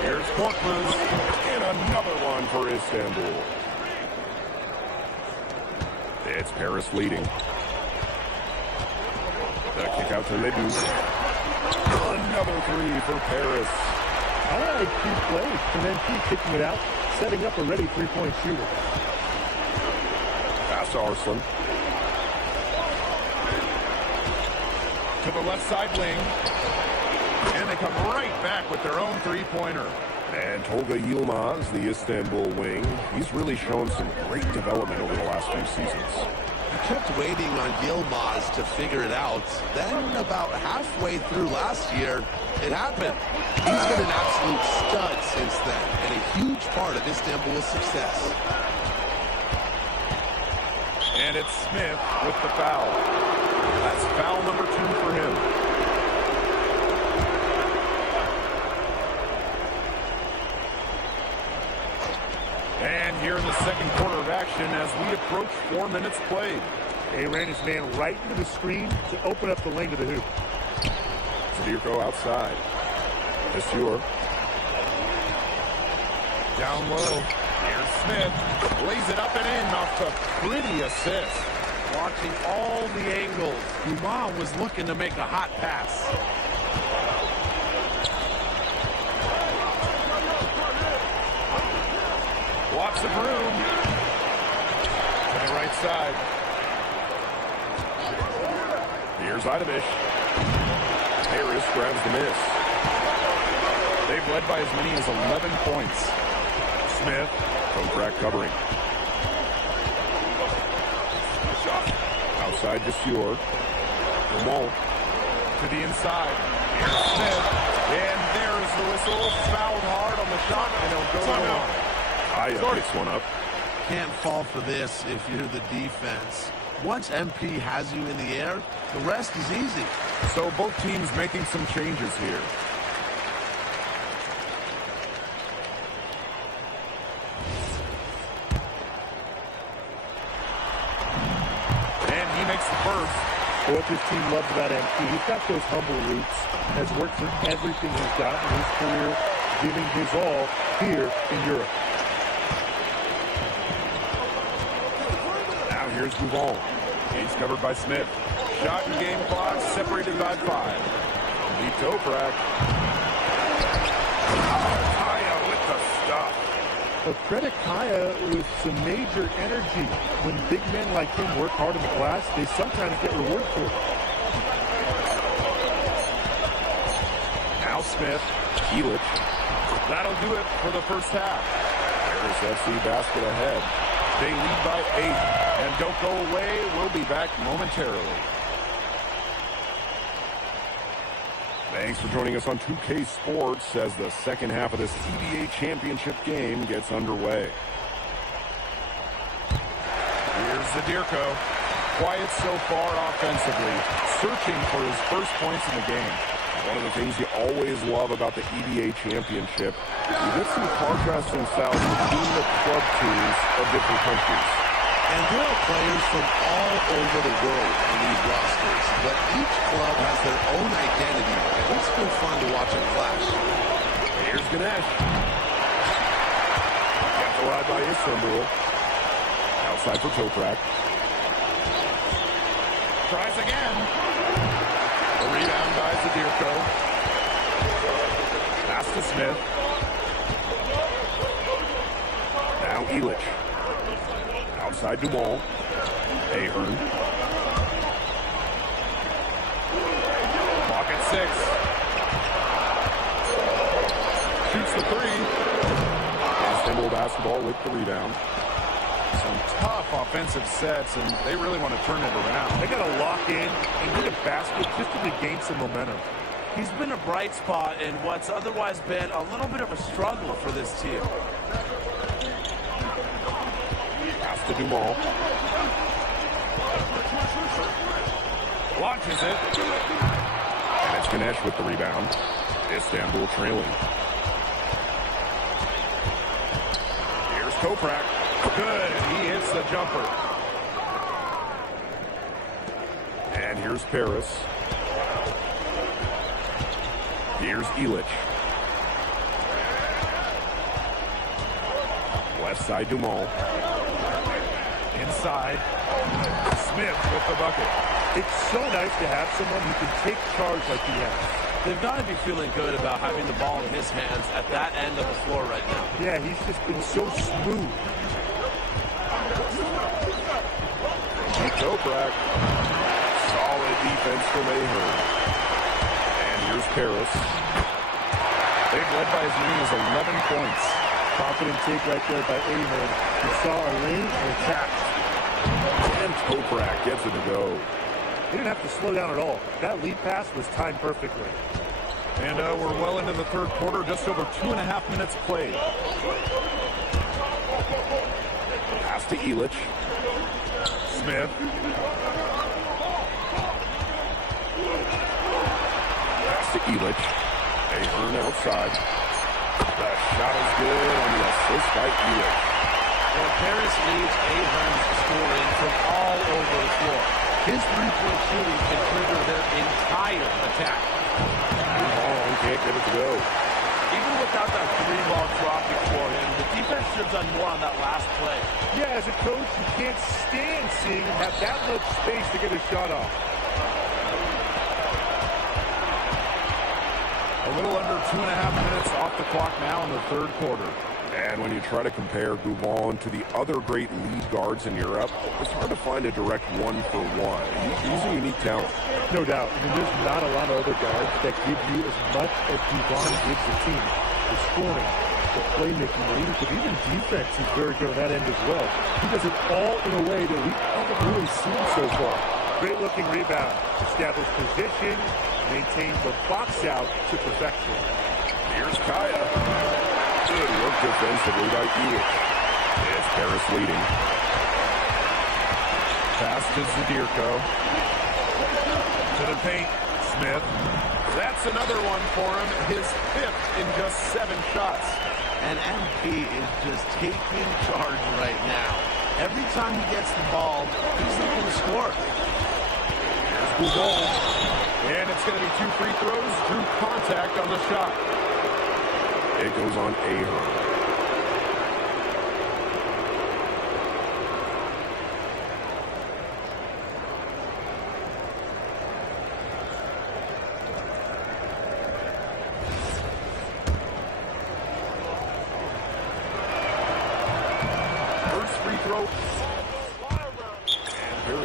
Here's Korkmaz. And another one for Istanbul. It's Paris leading. The kick out to Ledoux. Another 3 for Paris. I like 2 plays, and then keep kicking it out, setting up a ready 3-point shooter. Pass to Arslan. To the left side wing. And they come right back with their own 3-pointer. And Tolga Yilmaz, the Istanbul wing, he's really shown some great development over the last few seasons. He kept waiting on Yilmaz to figure it out. Then about halfway through last year, it happened. He's been an absolute stud since then, and a huge part of Istanbul's success. And it's Smith with the foul. That's foul number 2 for him. And here in the second quarter of action as we approach 4 minutes played. They ran his man right into the screen to open up the lane to the hoop. Zadirko outside. Assure. Down low. Here's Smith. Lays it up and in off the pretty assist. Watching all the angles. Dumont was looking to make a hot pass. Lots of room. To the right side. Here's Idemish. Harris grabs the miss. They've led by as many as 11 points. Smith. From crack covering. Shot. Outside to Stewart. Dumont. To the inside. Here's Smith. And there's the whistle. Fouled hard on the shot. And he'll go on. Aya picks one up. Can't fall for this if you're the defense. Once MP has you in the air, the rest is easy. So both teams making some changes here. And he makes the first. What this team loves about MP, he's got those humble roots, has worked for everything he's got in his career, giving his all here in Europe. Now here's Duvall. He's covered by Smith. Shot and game clock separated by 5. Deep toe crack. Kaya with the stop. But credit Kaya with some major energy. When big men like him work hard in the glass, they sometimes get rewarded for it. Now Smith. Keelich. That'll do it for the first half. Harris FC basket ahead. They lead by 8. And don't go away. We'll be back momentarily. Thanks for joining us on 2K Sports as the second half of this EBA championship game gets underway. Here's Zadirko. Quiet so far offensively, searching for his first points in the game. One of the things you always love about the EBA championship, you get some contrasting styles between the club teams of different countries. And there are players from all over the world on these rosters, but each club has their own identity, and it's been fun to watch them clash. Here's Ganesh. Got the ride by Istanbul. Outside for Toprak. Tries again. The rebound by Zadirko. Pass to Smith. Now Elich. Outside Dumont. Ahern. Clock at 6. Shoots the 3. Istanbul basketball with the rebound. Some tough offensive sets, and they really want to turn it around. They got to lock in and get a basket just to gain some momentum. He's been a bright spot in what's otherwise been a little bit of a struggle for this team. Pass to Dumont. Launches it. And it's Ganesh with the rebound. Istanbul trailing. Here's Toprak. Good. He hits the jumper. And here's Paris. Here's Elich. Left side Dumont. Inside. Smith with the bucket. It's so nice to have someone who can take charge like he has. They've got to be feeling good about having the ball in his hands at that end of the floor right now. Yeah, he's just been so smooth. Toprak. Solid defense from Ahern. And here's Paris. They've led by as many as 11 points. Confident take right there by Ahern. He saw a lane and attacked. And Toprak gets it to go. He didn't have to slow down at all. That lead pass was timed perfectly. And we're well into the third quarter, just over 2.5 minutes played. Pass to Elich. Smith. Pass to Elich. Ahern outside. That shot is good on the assist by Elich. Well, Paris leads Ahern's scoring from all over the floor. His three-point shooting can trigger their entire attack. Ball can't get it to go. Even without that three-ball dropping for him, the defense should have done more on that last play. Yeah, as a coach, you can't stand seeing him have that much space to get a shot off. A little under 2.5 minutes off the clock now in the third quarter. And when you try to compare Goujon to the other great lead guards in Europe, it's hard to find a direct one-for-one. He's a unique talent. No doubt. I mean, there's not a lot of other guards that give you as much as Goujon gives the team. The scoring, the playmaking, the leadership, even defense is very good on that end as well. He does it all in a way that we haven't really seen so far. Great looking rebound. Established position, maintained the box out to perfection. Here's Kaya. Good work defensively by Elich. It's Paris leading. Pass to Zadirko. To the paint. Smith. That's another one for him. His 5th in just 7 shots. And MP is just taking charge right now. Every time he gets the ball, he's looking to score. Here's Guzol. And it's going to be 2 free throws through contact on the shot. It goes on Ahern.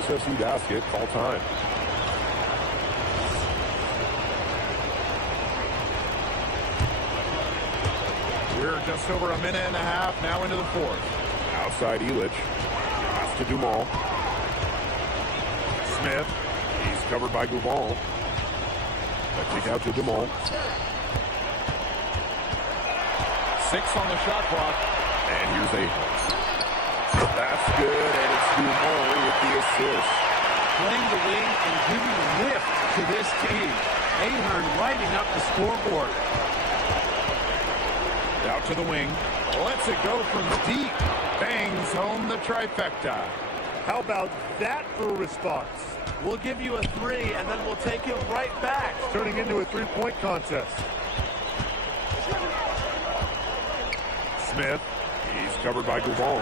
FC basket, call time. We're just over a minute and a half now into the 4th. Outside Illich. Pass to Dumal. Smith. He's covered by Guzol. Kick out to Dumal. 6 on the shot clock. And here's Ahern. That's good, and it's Dumal with the assist. Playing the wing and giving lift to this team. Ahern lighting up the scoreboard. Out to the wing. Lets it go from deep. Bangs home the trifecta. How about that for a response? We'll give you a 3, and then we'll take it right back. Turning into a 3-point contest. Smith. He's covered by Guzol.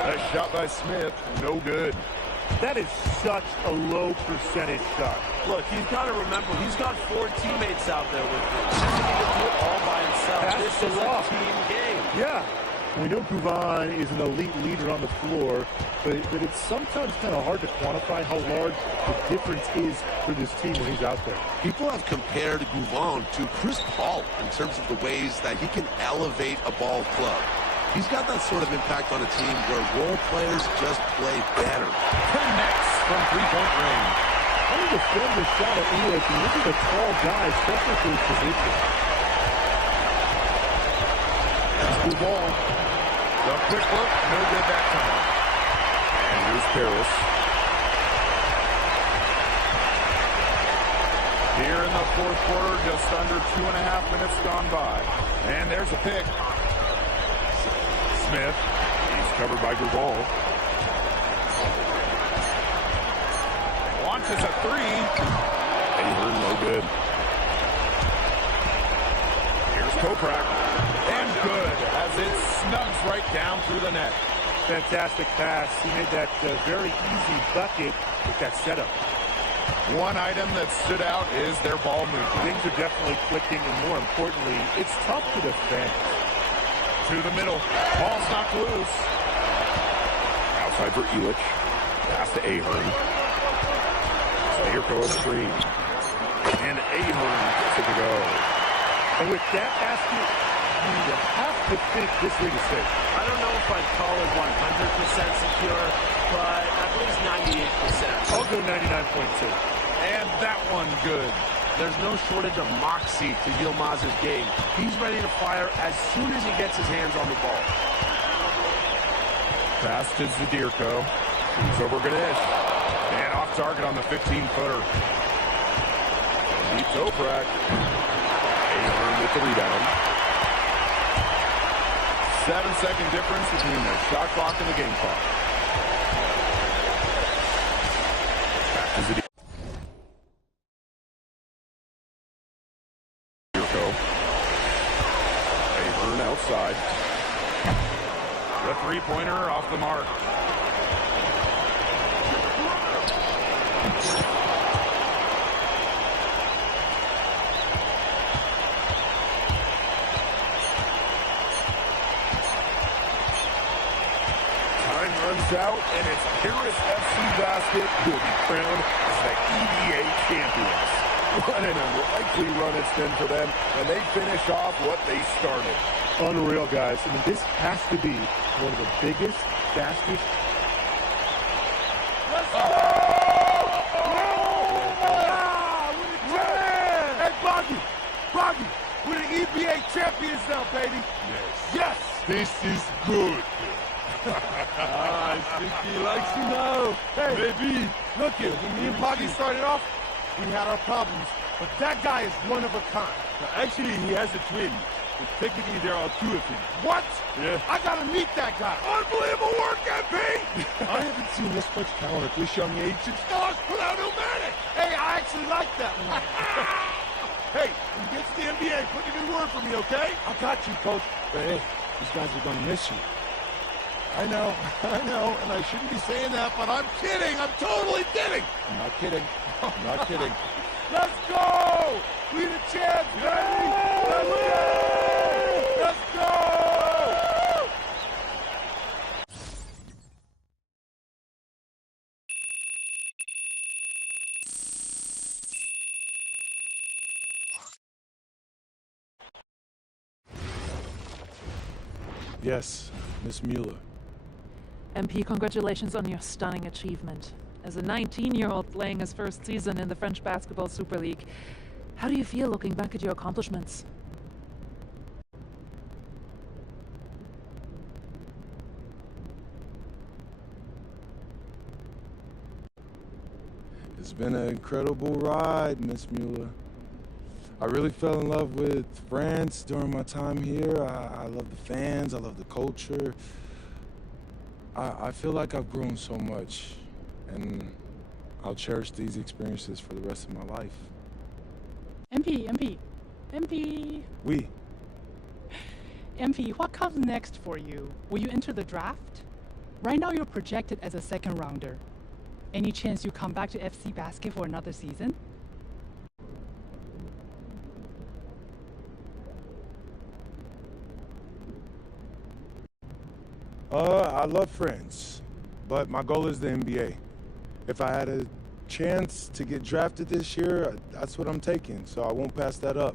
A shot by Smith. No good. That is such a low percentage shot. Look, he's got to remember, he's got 4 teammates out there with him. He doesn't need to do it all by himself. That's this is a a team game. Yeah. We know Guzol is an elite leader on the floor, but it's sometimes kind of hard to quantify how large the difference is for this team when he's out there. People have compared Guzol to Chris Paul in terms of the ways that he can elevate a ball club. He's got that sort of impact on a team where role players just play better. Connects from 3-point range. How do you defend the shot at Illich? And look at the tall guy, especially for his position. That's Guzol. The quick look, no good that time. And here's Paris. Here in the 4th quarter, just under 2.5 minutes gone by. And there's a pick. Smith. He's covered by Guzol. Launches a 3. Ahern, no good. Here's Koprak. And good, as it snubs right down through the net. Fantastic pass. He made that very easy bucket with that setup. One item that stood out is their ball movement. Things are definitely clicking, and more importantly, it's tough to defend. To the middle. Ball's knocked loose. Outside for Illich. Pass to Ahern. Zadirko a screen. And Ahern gets it to go. And with that basket, you have to think this league is safe. I don't know if I'd call it 100% secure, but at least 98%. I'll go 99.2. And that one good. There's no shortage of moxie to Yilmaz's game. He's ready to fire as soon as he gets his hands on the ball. Pass to Zadirko. He's over Ganesh. And off target on the 15-footer. Deep Koprak. Ahern with the rebound. 7-second difference between the shot clock and the game clock. Back to Zadirko. Ahern outside. The three-pointer off the mark. Time runs out, and it's Paris FC Basket who will be crowned as the EBA champions. What an unlikely run it's been for them, and they finish off what they started. Unreal, guys. I mean, this has to be one of the biggest, fastest. Let's go! Hey, Boggy, we're the EBA champions now, baby. Yes. This is good. I think he likes you now. Hey, maybe. Look here, when me and Poggy started off, we had our problems. But that guy is one of a kind. Actually, he has a twin. But technically, there are two of him. What? Yeah. I gotta meet that guy. Unbelievable work, MP! I haven't seen this much talent at this young age since Stars without pneumatic. Hey, I actually like that one. Hey, when you get to the NBA, put in a good word for me, okay? I got you, Coach. But hey, these guys are gonna miss you. I know, and I shouldn't be saying that, but I'm kidding. I'm totally kidding. I'm not kidding. I'm not kidding. Let's go! We the champs, baby! Let's go! Let's go! Yes, Miss Mueller. MP, congratulations on your stunning achievement. As a 19-year-old playing his first season in the French Basketball Super League, how do you feel looking back at your accomplishments? It's been an incredible ride, Miss Mueller. I really fell in love with France during my time here. I love the fans. I love the culture. I feel like I've grown so much, and I'll cherish these experiences for the rest of my life. MP. Oui. MP, what comes next for you? Will you enter the draft? Right now you're projected as a second rounder. Any chance you come back to FC Basket for another season? I love France, but my goal is the NBA. If I had a chance to get drafted this year, that's what I'm taking, so I won't pass that up.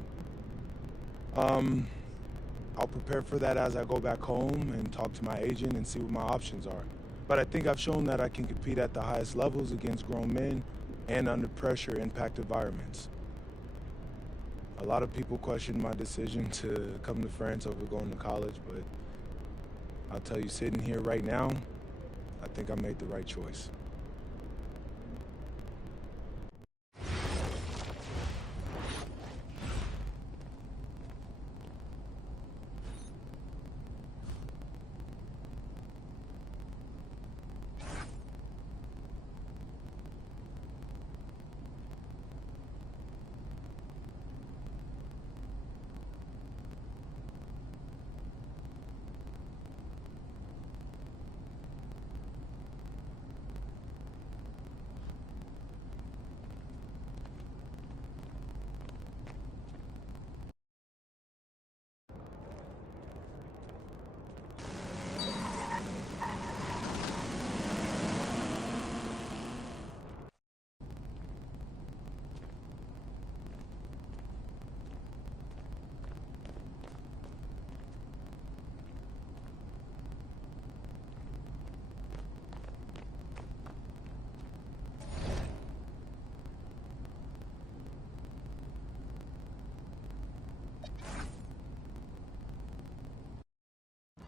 I'll prepare for that as I go back home and talk to my agent and see what my options are. But I think I've shown that I can compete at the highest levels against grown men and under pressure impact environments. A lot of people question my decision to come to France over going to college, but I'll tell you, sitting here right now, I think I made the right choice.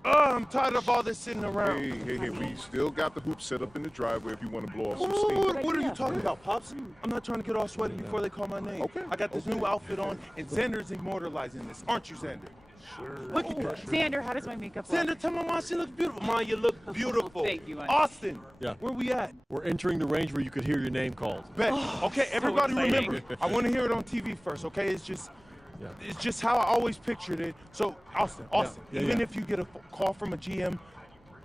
I'm tired of all this sitting around. Hey, we still got the hoop set up in the driveway if you want to blow off some What, steam. what are you talking about, Pops? I'm not trying to get all sweaty before they call my name. Okay. I got this new outfit on, and Xander's immortalizing this. Aren't you, Xander? Sure. Look at that. Xander, how does my makeup look? Xander, tell my mom she looks beautiful. Mom, you look beautiful. Thank you, honey. Austin, Yeah. where we at? We're entering the range where you could hear your name called. Bet. Okay, everybody exciting. remember, I want to hear it on TV first, okay? It's just how I always pictured it. So, Austin, Yeah, even yeah. if you get a call from a GM,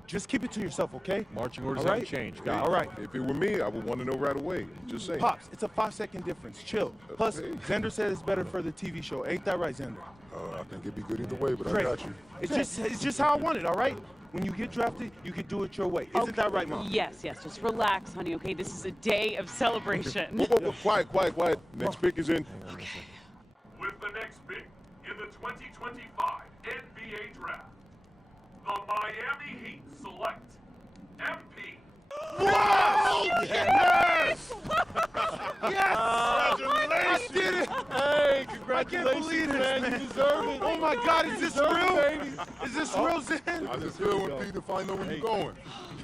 just keep it to yourself, okay? Marching orders All right? haven't changed. Hey, Got it. All right. If it were me, I would want to know right away. Just saying. Pops, it's a 5-second difference. Chill. Plus, Hey. Xander said it's better for the TV show. Ain't that right, Xander? I think it'd be good either way, but Great. I got you. It's just how I want it, all right? When you get drafted, you can do it your way. Isn't that right, Mom? Yes, just relax, honey, okay? This is a day of celebration. Whoa, quiet. Next pick is in. With the next pick in the 2025 NBA Draft, the Miami Heat select MP. Wow! Yes! Yes! Congratulations! I did it! Hey, I believe this, man. You deserve it. Oh my God, is this real? Is this real, Zen? I just feel when Peter find out where you're going.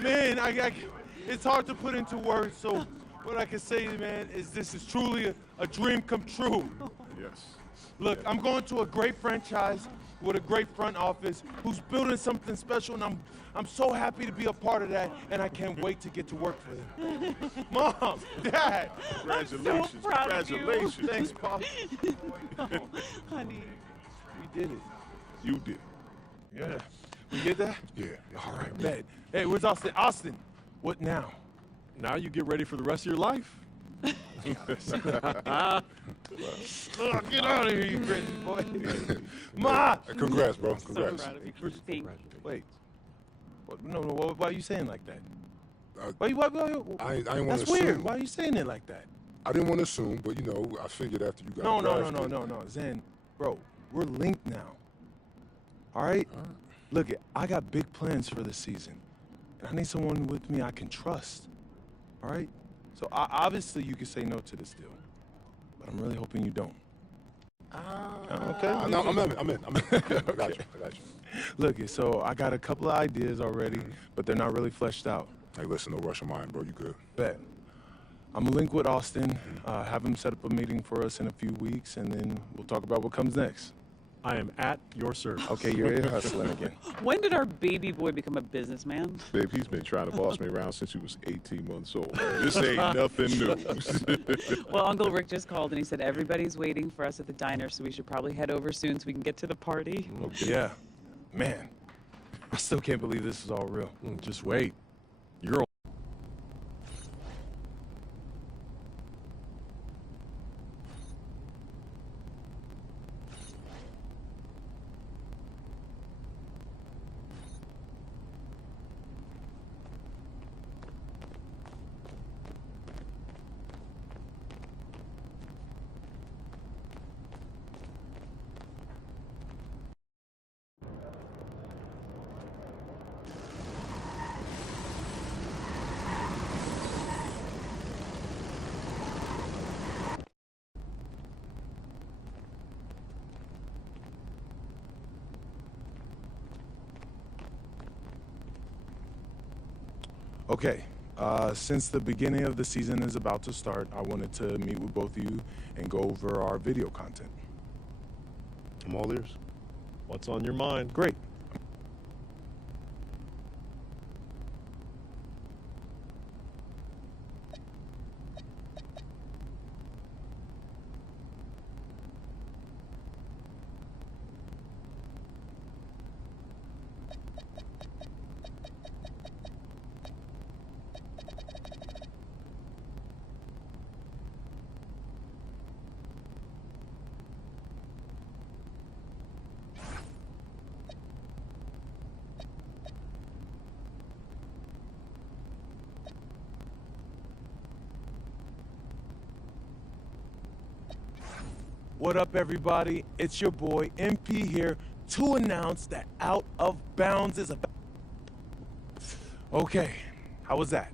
Man, it's hard to put into words. So what I can say, man, is this is truly a dream come true. Yes. Look, I'm going to a great franchise with a great front office who's building something special, and I'm so happy to be a part of that, and I can't wait to get to work for them. Mom, Dad, Congratulations. so proud of you. Congratulations. thanks, Pop. Oh, honey. We did it. You did. Yeah. We get that? Yeah. All right, bet. Hey, where's Austin? Austin, what now? Now you get ready for the rest of your life. Get out of here, you crazy boy. Ma! Congrats, bro. Congrats. So proud of you. Thank you. Wait. What, no, why are you saying like that? Uh, Why, I ain't want that's to weird. assume. Why are you saying it like that? I didn't want to assume, but, I figured after you got No. Zen, bro, we're linked now. All right? Look, I got big plans for this season. And I need someone with me I can trust. All right? So obviously you can say no to this deal. But I'm really hoping you don't. Okay? No, I'm in. I got you. Look, so I got a couple of ideas already, but they're not really fleshed out. Hey, listen, no rush of mine, bro. You good. Bet. I'm gonna link with Austin, have him set up a meeting for us in a few weeks, and then we'll talk about what comes next. I am at your service. Okay, you're ear hustling again. When did our baby boy become a businessman? Babe, he's been trying to boss me around since he was 18 months old. This ain't nothing new. Well, Uncle Rick just called and he said everybody's waiting for us at the diner, so we should probably head over soon so we can get to the party. Okay. Yeah. Man, I still can't believe this is all real. Just wait. You're Okay, since the beginning of the season is about to start, I wanted to meet with both of you and go over our video content. I'm all ears. What's on your mind? Great. What up, everybody? It's your boy, MP here, to announce that Out of Bounds is about... Okay, how was that?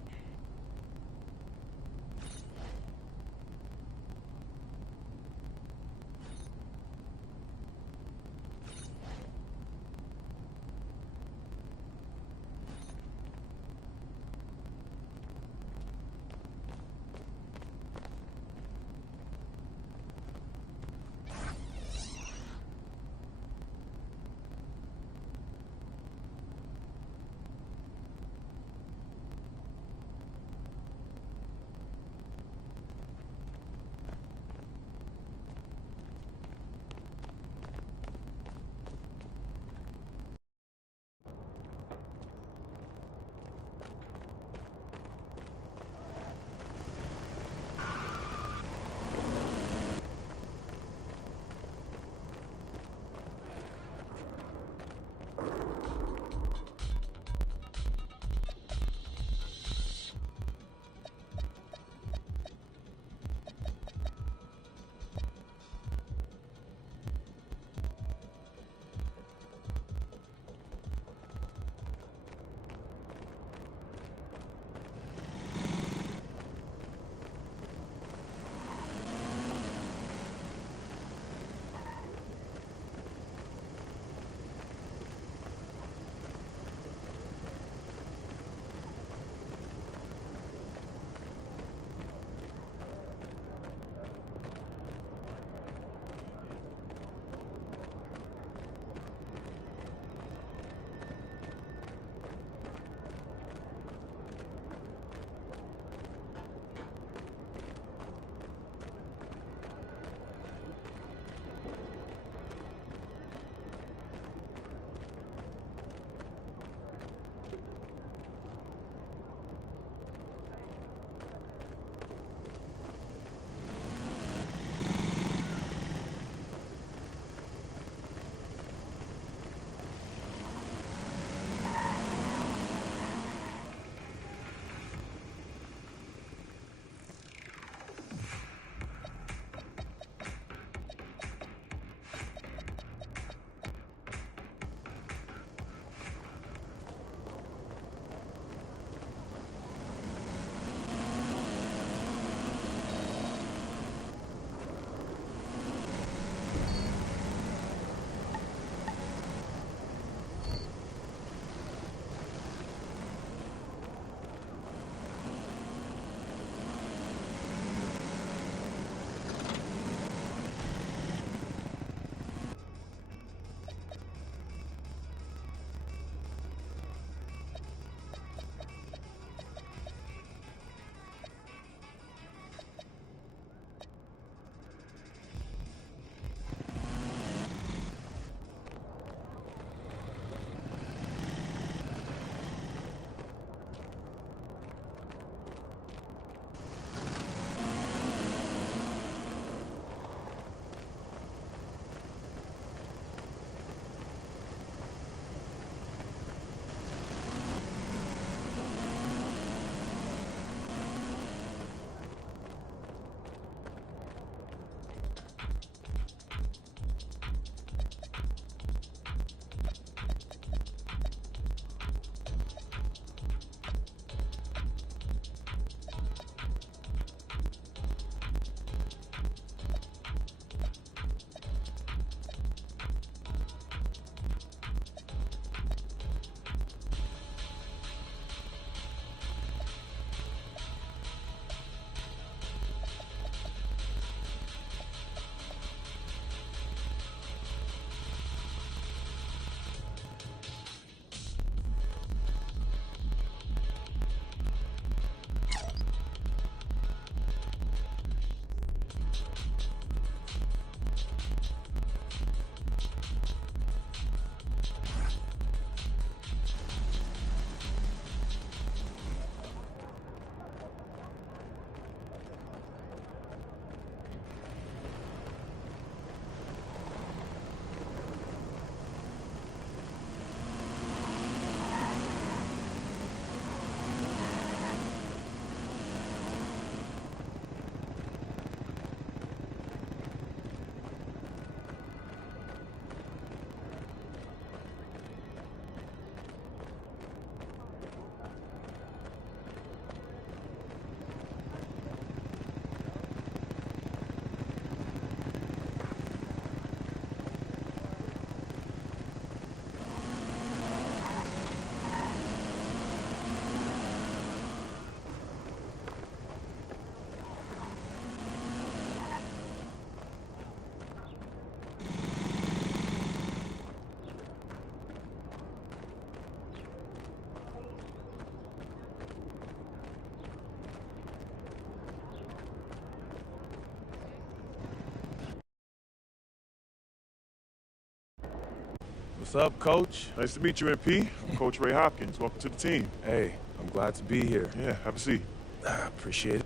What's up, Coach? Nice to meet you, MP. I'm Coach Ray Hopkins. Welcome to the team. Hey, I'm glad to be here. Yeah, have a seat. Appreciate it.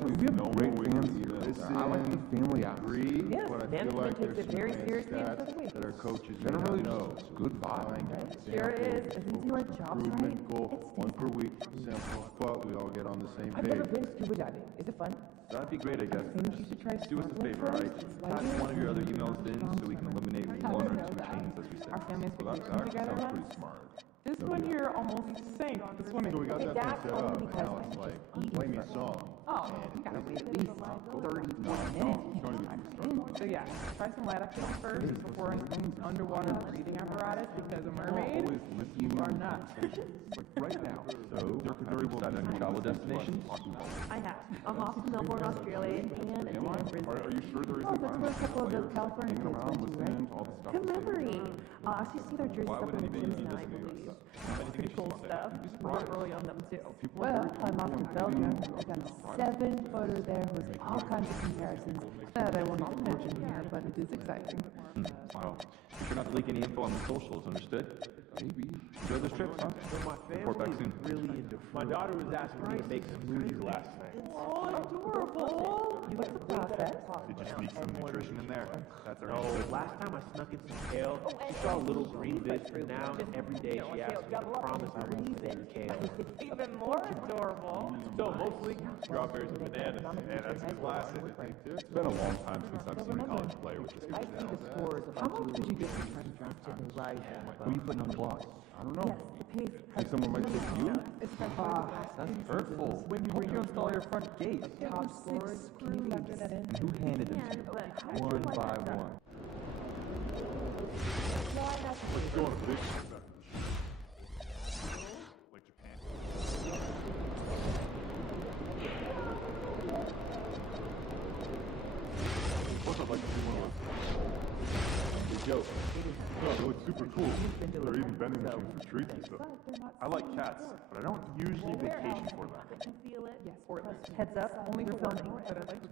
We have great fans here. I like the family atmosphere. Yes, management takes it very seriously and for the week. That our coaches generally know. It's good vibe. There is. If we do our jobs right, Goal, one per week. Simple, but we all get on the same I've page. never been scuba diving. Is it fun? That'd be great, I guess. I think you should try Do us a favor, all right? Pass one of your other emails in so we can eliminate one or two chains, as we said. Our families Well, that vacation together sounds once. pretty smart. This one here almost sank this swimming. So we got that thing set up, and now it's like, play me a song. Oh, you gotta wait at least 30 minutes. So yeah, try some light activity first before an underwater breathing apparatus because a mermaid, you are not. Right now. So, have you decided on travel destinations? I have. I'm off to Melbourne, Australia, and Brisbane. Are you sure there Oh, that's where a couple of the California kids went to, right? all the stuff? Good memory. I actually see their jerseys up in the gyms now, I believe. Pretty cool stuff. We're early on them too. Well, I'm off to Belgium. I got a 7-footer there with all kinds of comparisons that I will not mention here, but it is exciting. Wow. You sure not to leak any info on the socials, understood? Maybe. Enjoy this trip, huh? Report back soon. Really into fruit. My daughter was asking me to make smoothies last night. Oh, adorable. What's the process? Did you sneak some nutrition in there? That's No, last time I snuck in some kale, she saw little green bits, and now every day she asks me to promise her won't put in kale. Even more adorable. So mostly strawberries and bananas. Yeah, that's a classic. It's been a long time since I've seen a college player with this I see the scores. How much did you get to try to draft it? Right. Who are you putting on the block? I don't know. Yes, the pace. Think someone might take you? That's Hurtful. When you install your front gate. Top scores. Can you factor that in? And who handed them to you? One by one. Let's go on a big trip. Like Japan. Plus, I'd like to do one of those. Hey, Joe. No, they look super cool. They're even vending machines for treats and stuff. I like cats, but I don't usually vacation for them. Yes, or heads up, only for filming.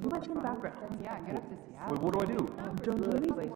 You might be in the background. Yeah, get up to Seattle. Wait, what do I do? Don't do anything.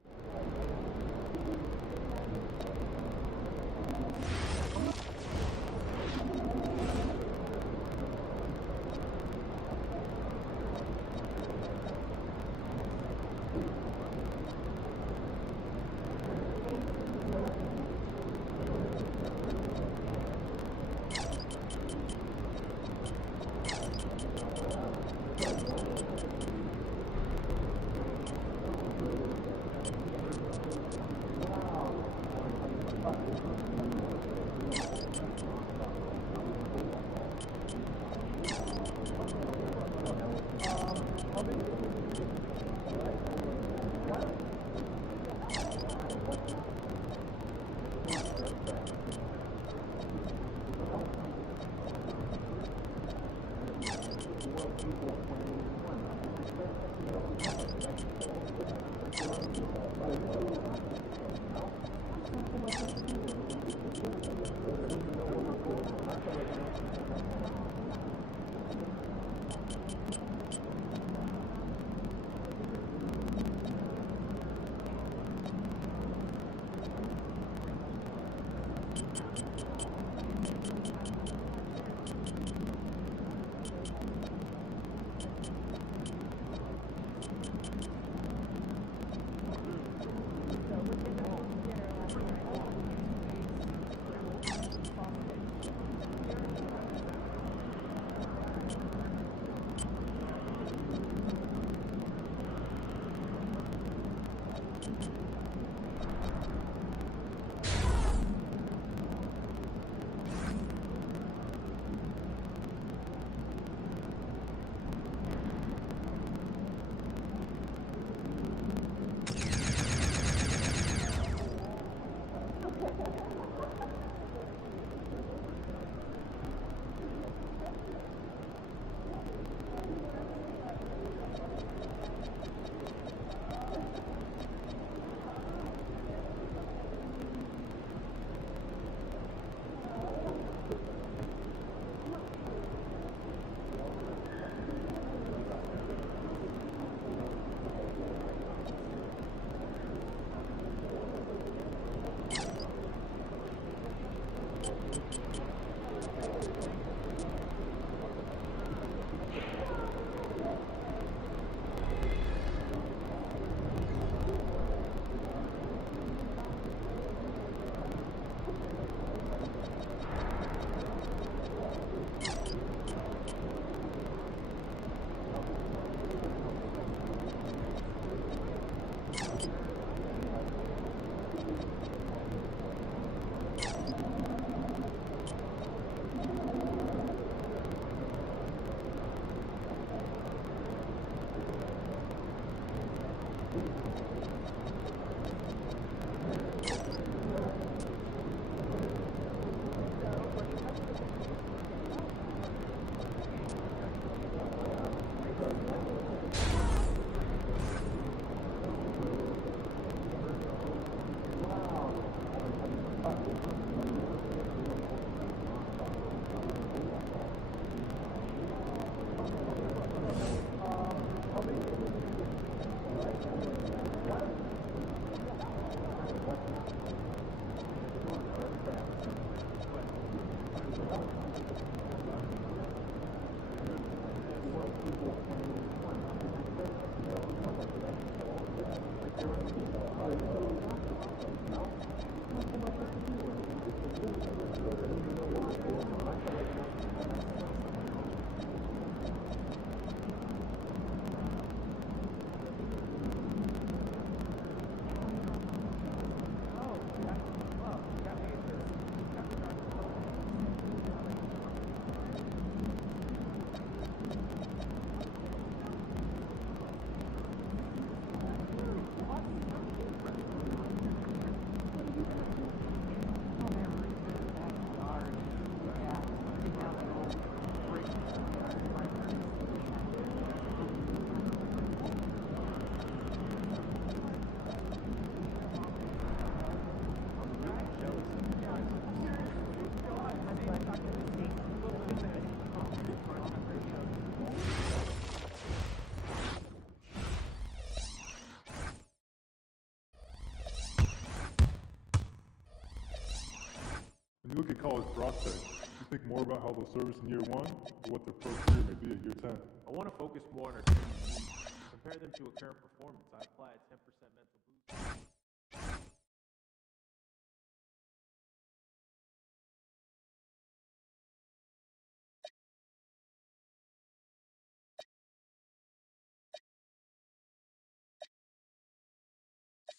look at college prospects, you think more about how they'll service in year 1 or what their pro career may be at year 10? I want to focus more on our team's needs. Compare them to a current performance. I apply a 10% mental boost.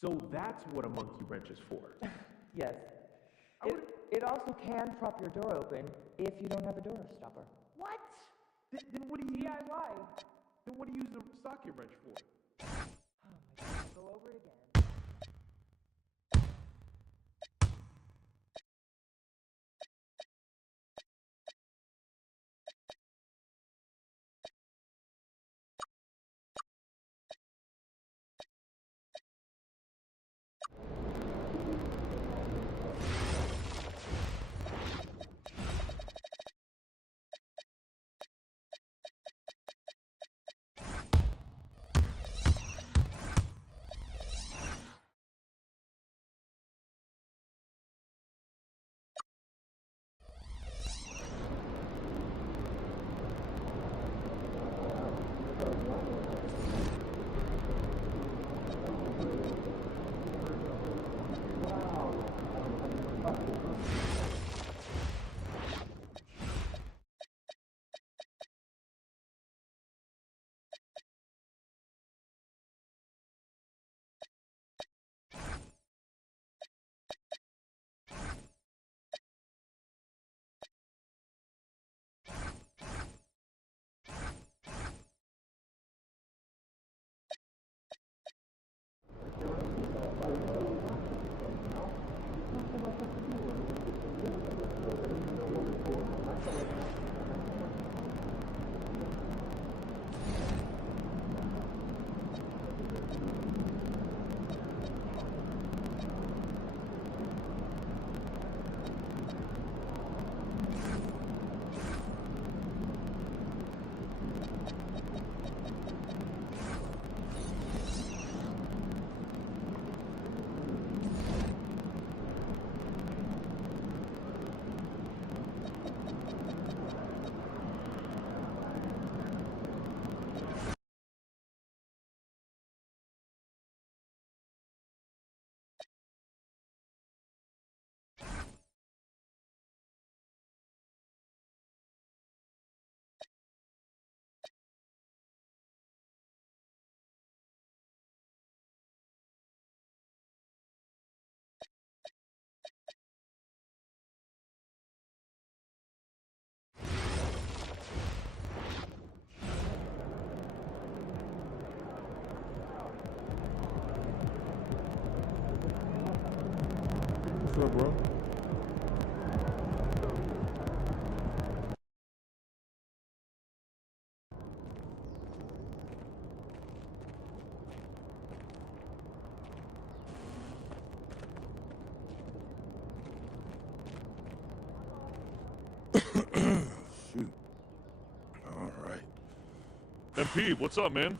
So that's what a monkey wrench is for. Yes. It also can prop your door open if you don't have a door stopper. What? Then what do you DIY. Then what do you use the socket wrench for? Oh my God, go over it again. What's up, bro? Shoot. All right. MP, what's up, man?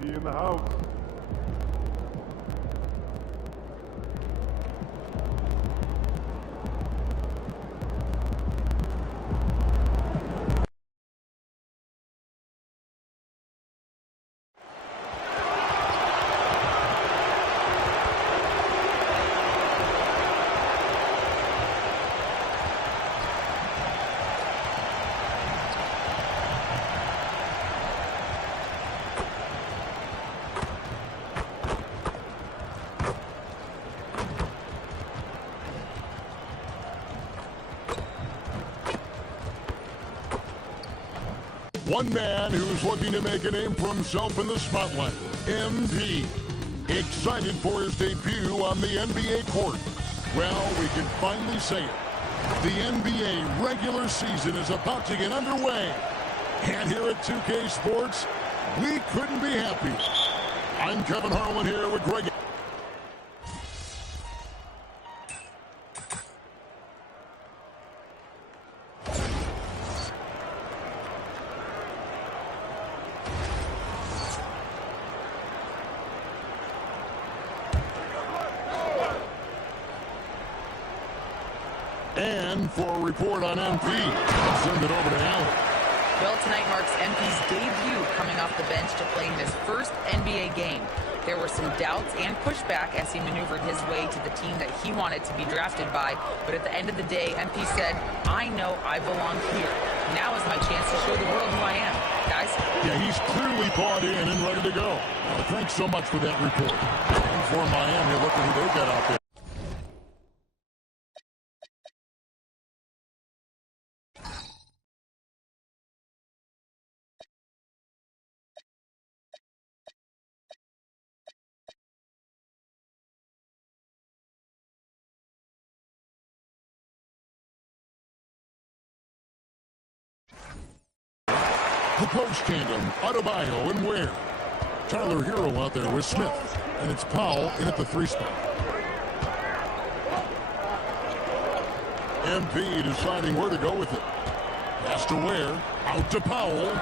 MP in the house. One man who's looking to make a name for himself in the spotlight, MP. Excited for his debut on the NBA court. Well, we can finally say it. The NBA regular season is about to get underway. And here at 2K Sports, we couldn't be happier. I'm Kevin Harlan here with Greg. And for a report on MP, I'll send it over to Allen. Well, tonight marks MP's debut coming off the bench to play in his first NBA game. There were some doubts and pushback as he maneuvered his way to the team that he wanted to be drafted by. But at the end of the day, MP said, I know I belong here. Now is my chance to show the world who I am. Guys? Yeah, he's clearly bought in and ready to go. Thanks so much for that report. And for Miami, look at who they've got out there. The post tandem, Adebayo and Ware. Tyler Hero out there with Smith. And it's Powell in at the 3 spot. MP deciding where to go with it. Pass to Ware. Out to Powell.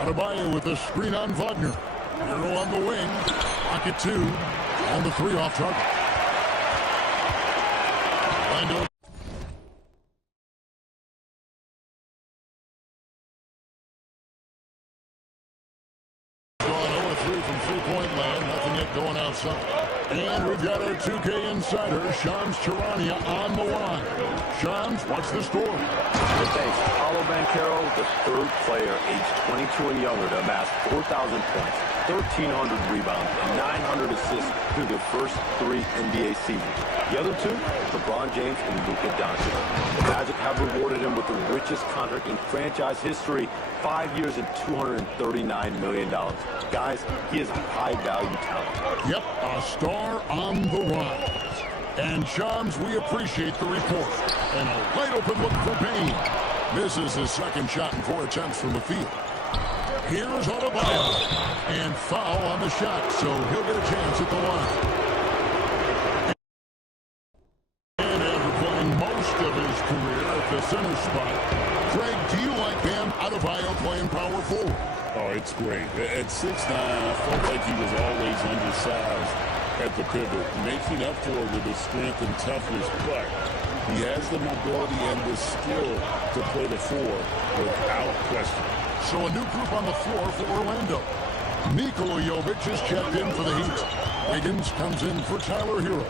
Adebayo with a screen on Wagner. Hero on the wing. Pocket 2. And the 3 off target. Orlando. Three-point land, nothing yet going outside. And we've got our 2K insider, Shams Charania, on the line. Shams, what's the story? Thanks. Paulo Banchero, the third player aged 22 and younger to amass 4,000 points, 1,300 rebounds, and 900 assists through their first 3 NBA seasons. The other 2, LeBron James and Luka Doncic. The Magic have rewarded him with the richest contract in franchise history, 5 years and $239 million. Guys, he is a high-value talent. Yep, a star on the rise. And Shams, we appreciate the report. And a wide open look for Payne. Misses his second shot in 4 attempts from the field. Here's Adebayo. And foul on the shot, so he'll get a chance at the line. And after playing most of his career at the center spot, Craig, do you like him, Adebayo, playing power forward? Oh, it's great. At 6'9", I felt like he was always undersized at the pivot, making up for it with his strength and toughness, but he has the mobility and the skill to play the 4 without question. So a new group on the floor for Orlando. Nikola Jovic is checked in for the Heat. Wiggins comes in for Tyler Hero.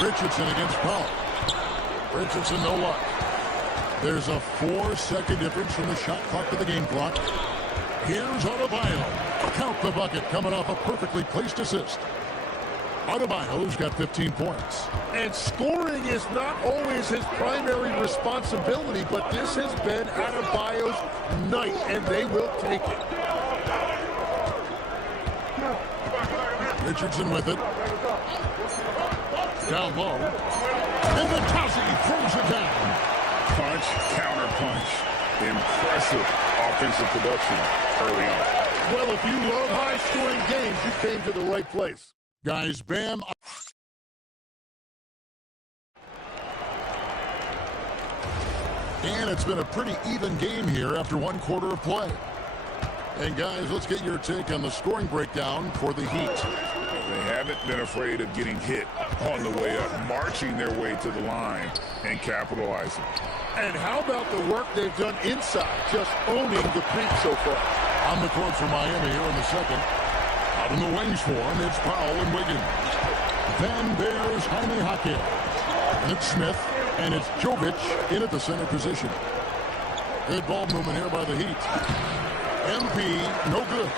Richardson against Powell. Richardson, no luck. There's a 4-second difference from the shot clock to the game clock. Here's Adebayo. Count the bucket coming off a perfectly placed assist. Adebayo's got 15 points. And scoring is not always his primary responsibility, but this has been Adebayo's night, and they will take it. Richardson with it. Down low. And the Tozzi throws it down. Punch, counter punch. Impressive offensive production early on. Well, if you love high-scoring games, you came to the right place. Guys, Bam. And it's been a pretty even game here after one quarter of play. And guys, let's get your take on the scoring breakdown for the Heat. They haven't been afraid of getting hit on the way up, marching their way to the line and capitalizing. And how about the work they've done inside, just owning the paint so far? On the court for Miami here in the second. Out in the wings for him, it's Powell and Wiggins. Then there's Jaime Jaquez. And it's Smith, and it's Jovic in at the center position. Good ball movement here by the Heat. MP, no good.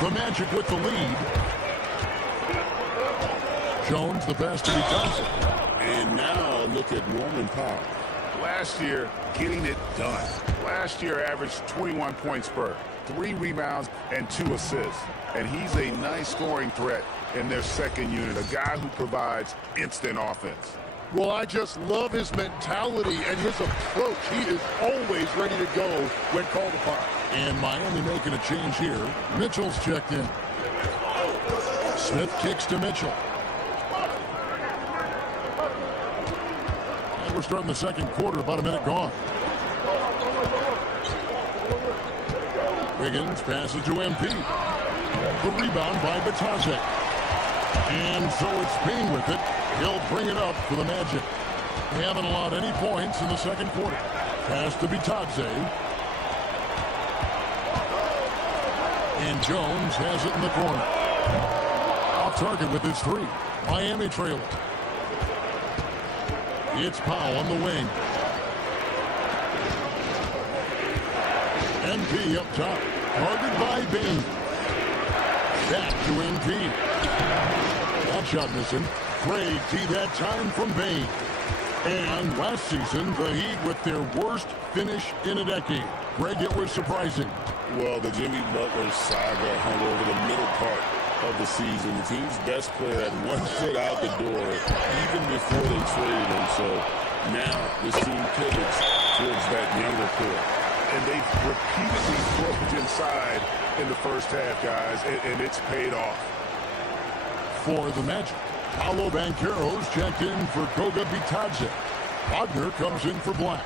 The Magic with the lead. Jones, the pass to Thompson. And now look at Norman Powell. Last year, getting it done. Last year averaged 21 points per, 3 rebounds, and 2 assists. And he's a nice scoring threat in their second unit, a guy who provides instant offense. Well, I just love his mentality and his approach. He is always ready to go when called upon. And Miami making a change here. Mitchell's checked in. Smith kicks to Mitchell. And we're starting the second quarter, about a minute gone. Wiggins passes to MP. The rebound by Batase. And so it's Payne with it. He'll bring it up for the Magic. They haven't allowed any points in the second quarter. Pass to Bitadze. And Jones has it in the corner. Off target with his 3. Miami trailing. It's Powell on the wing. MP up top. Guarded by Bain. Back to MP. That shot missing. Craig T that time from Bain. And last season, the Heat with their worst finish in a decade. Greg, it was surprising. Well, the Jimmy Butler saga hung over the middle part of the season. The team's best player had 1 foot out the door even before they traded him. So now this team pivots towards that younger core. And they've repeatedly broke inside in the first half, guys, and it's paid off. For the Magic, Paolo Banchero's checked in for Goga Bitadze. Wagner comes in for Black.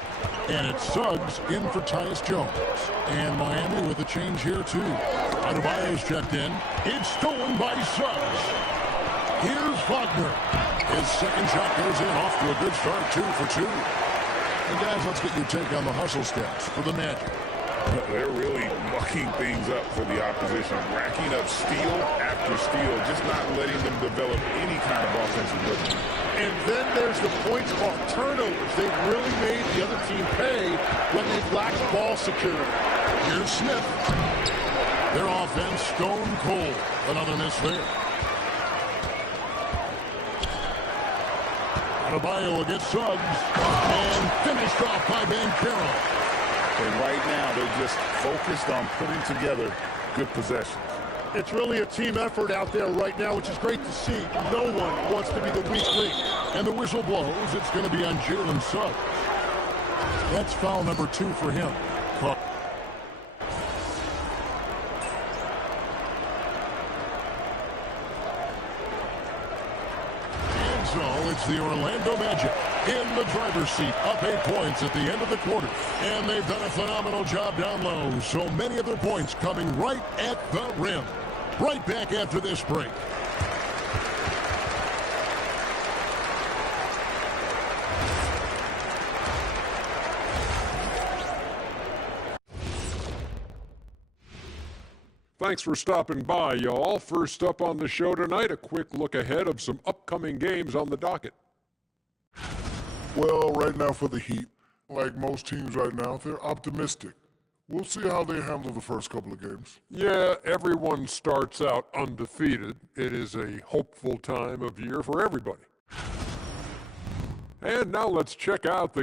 And it's Suggs in for Tyus Jones. And Miami with a change here, too. Adebayo's checked in. It's stolen by Suggs. Here's Wagner. His second shot goes in, off to a good start, 2 for 2. And guys, let's get your take on the hustle stats for the Magic. They're really mucking things up for the opposition, racking up steal after steal, just not letting them develop any kind of offensive rhythm. And then there's the points off turnovers. They've really made the other team pay when they've lacked ball security. Here's Smith. Their offense stone cold. Another miss there. Adebayo against Suggs. And finished off by Banchero. And right now, they're just focused on putting together good possessions. It's really a team effort out there right now, which is great to see. No one wants to be the weak link. And the whistle blows. It's going to be on Jalen Suggs. That's foul number 2 for him. And so it's the Orlando Magic in the driver's seat, up 8 points at the end of the quarter. And they've done a phenomenal job down low. So many of their points coming right at the rim. Right back after this break. Thanks for stopping by, y'all. First up on the show tonight, a quick look ahead of some upcoming games on the docket. Well, right now for the Heat, like most teams right now, they're optimistic. We'll see how they handle the first couple of games. Yeah, everyone starts out undefeated. It is a hopeful time of year for everybody. And now let's check out the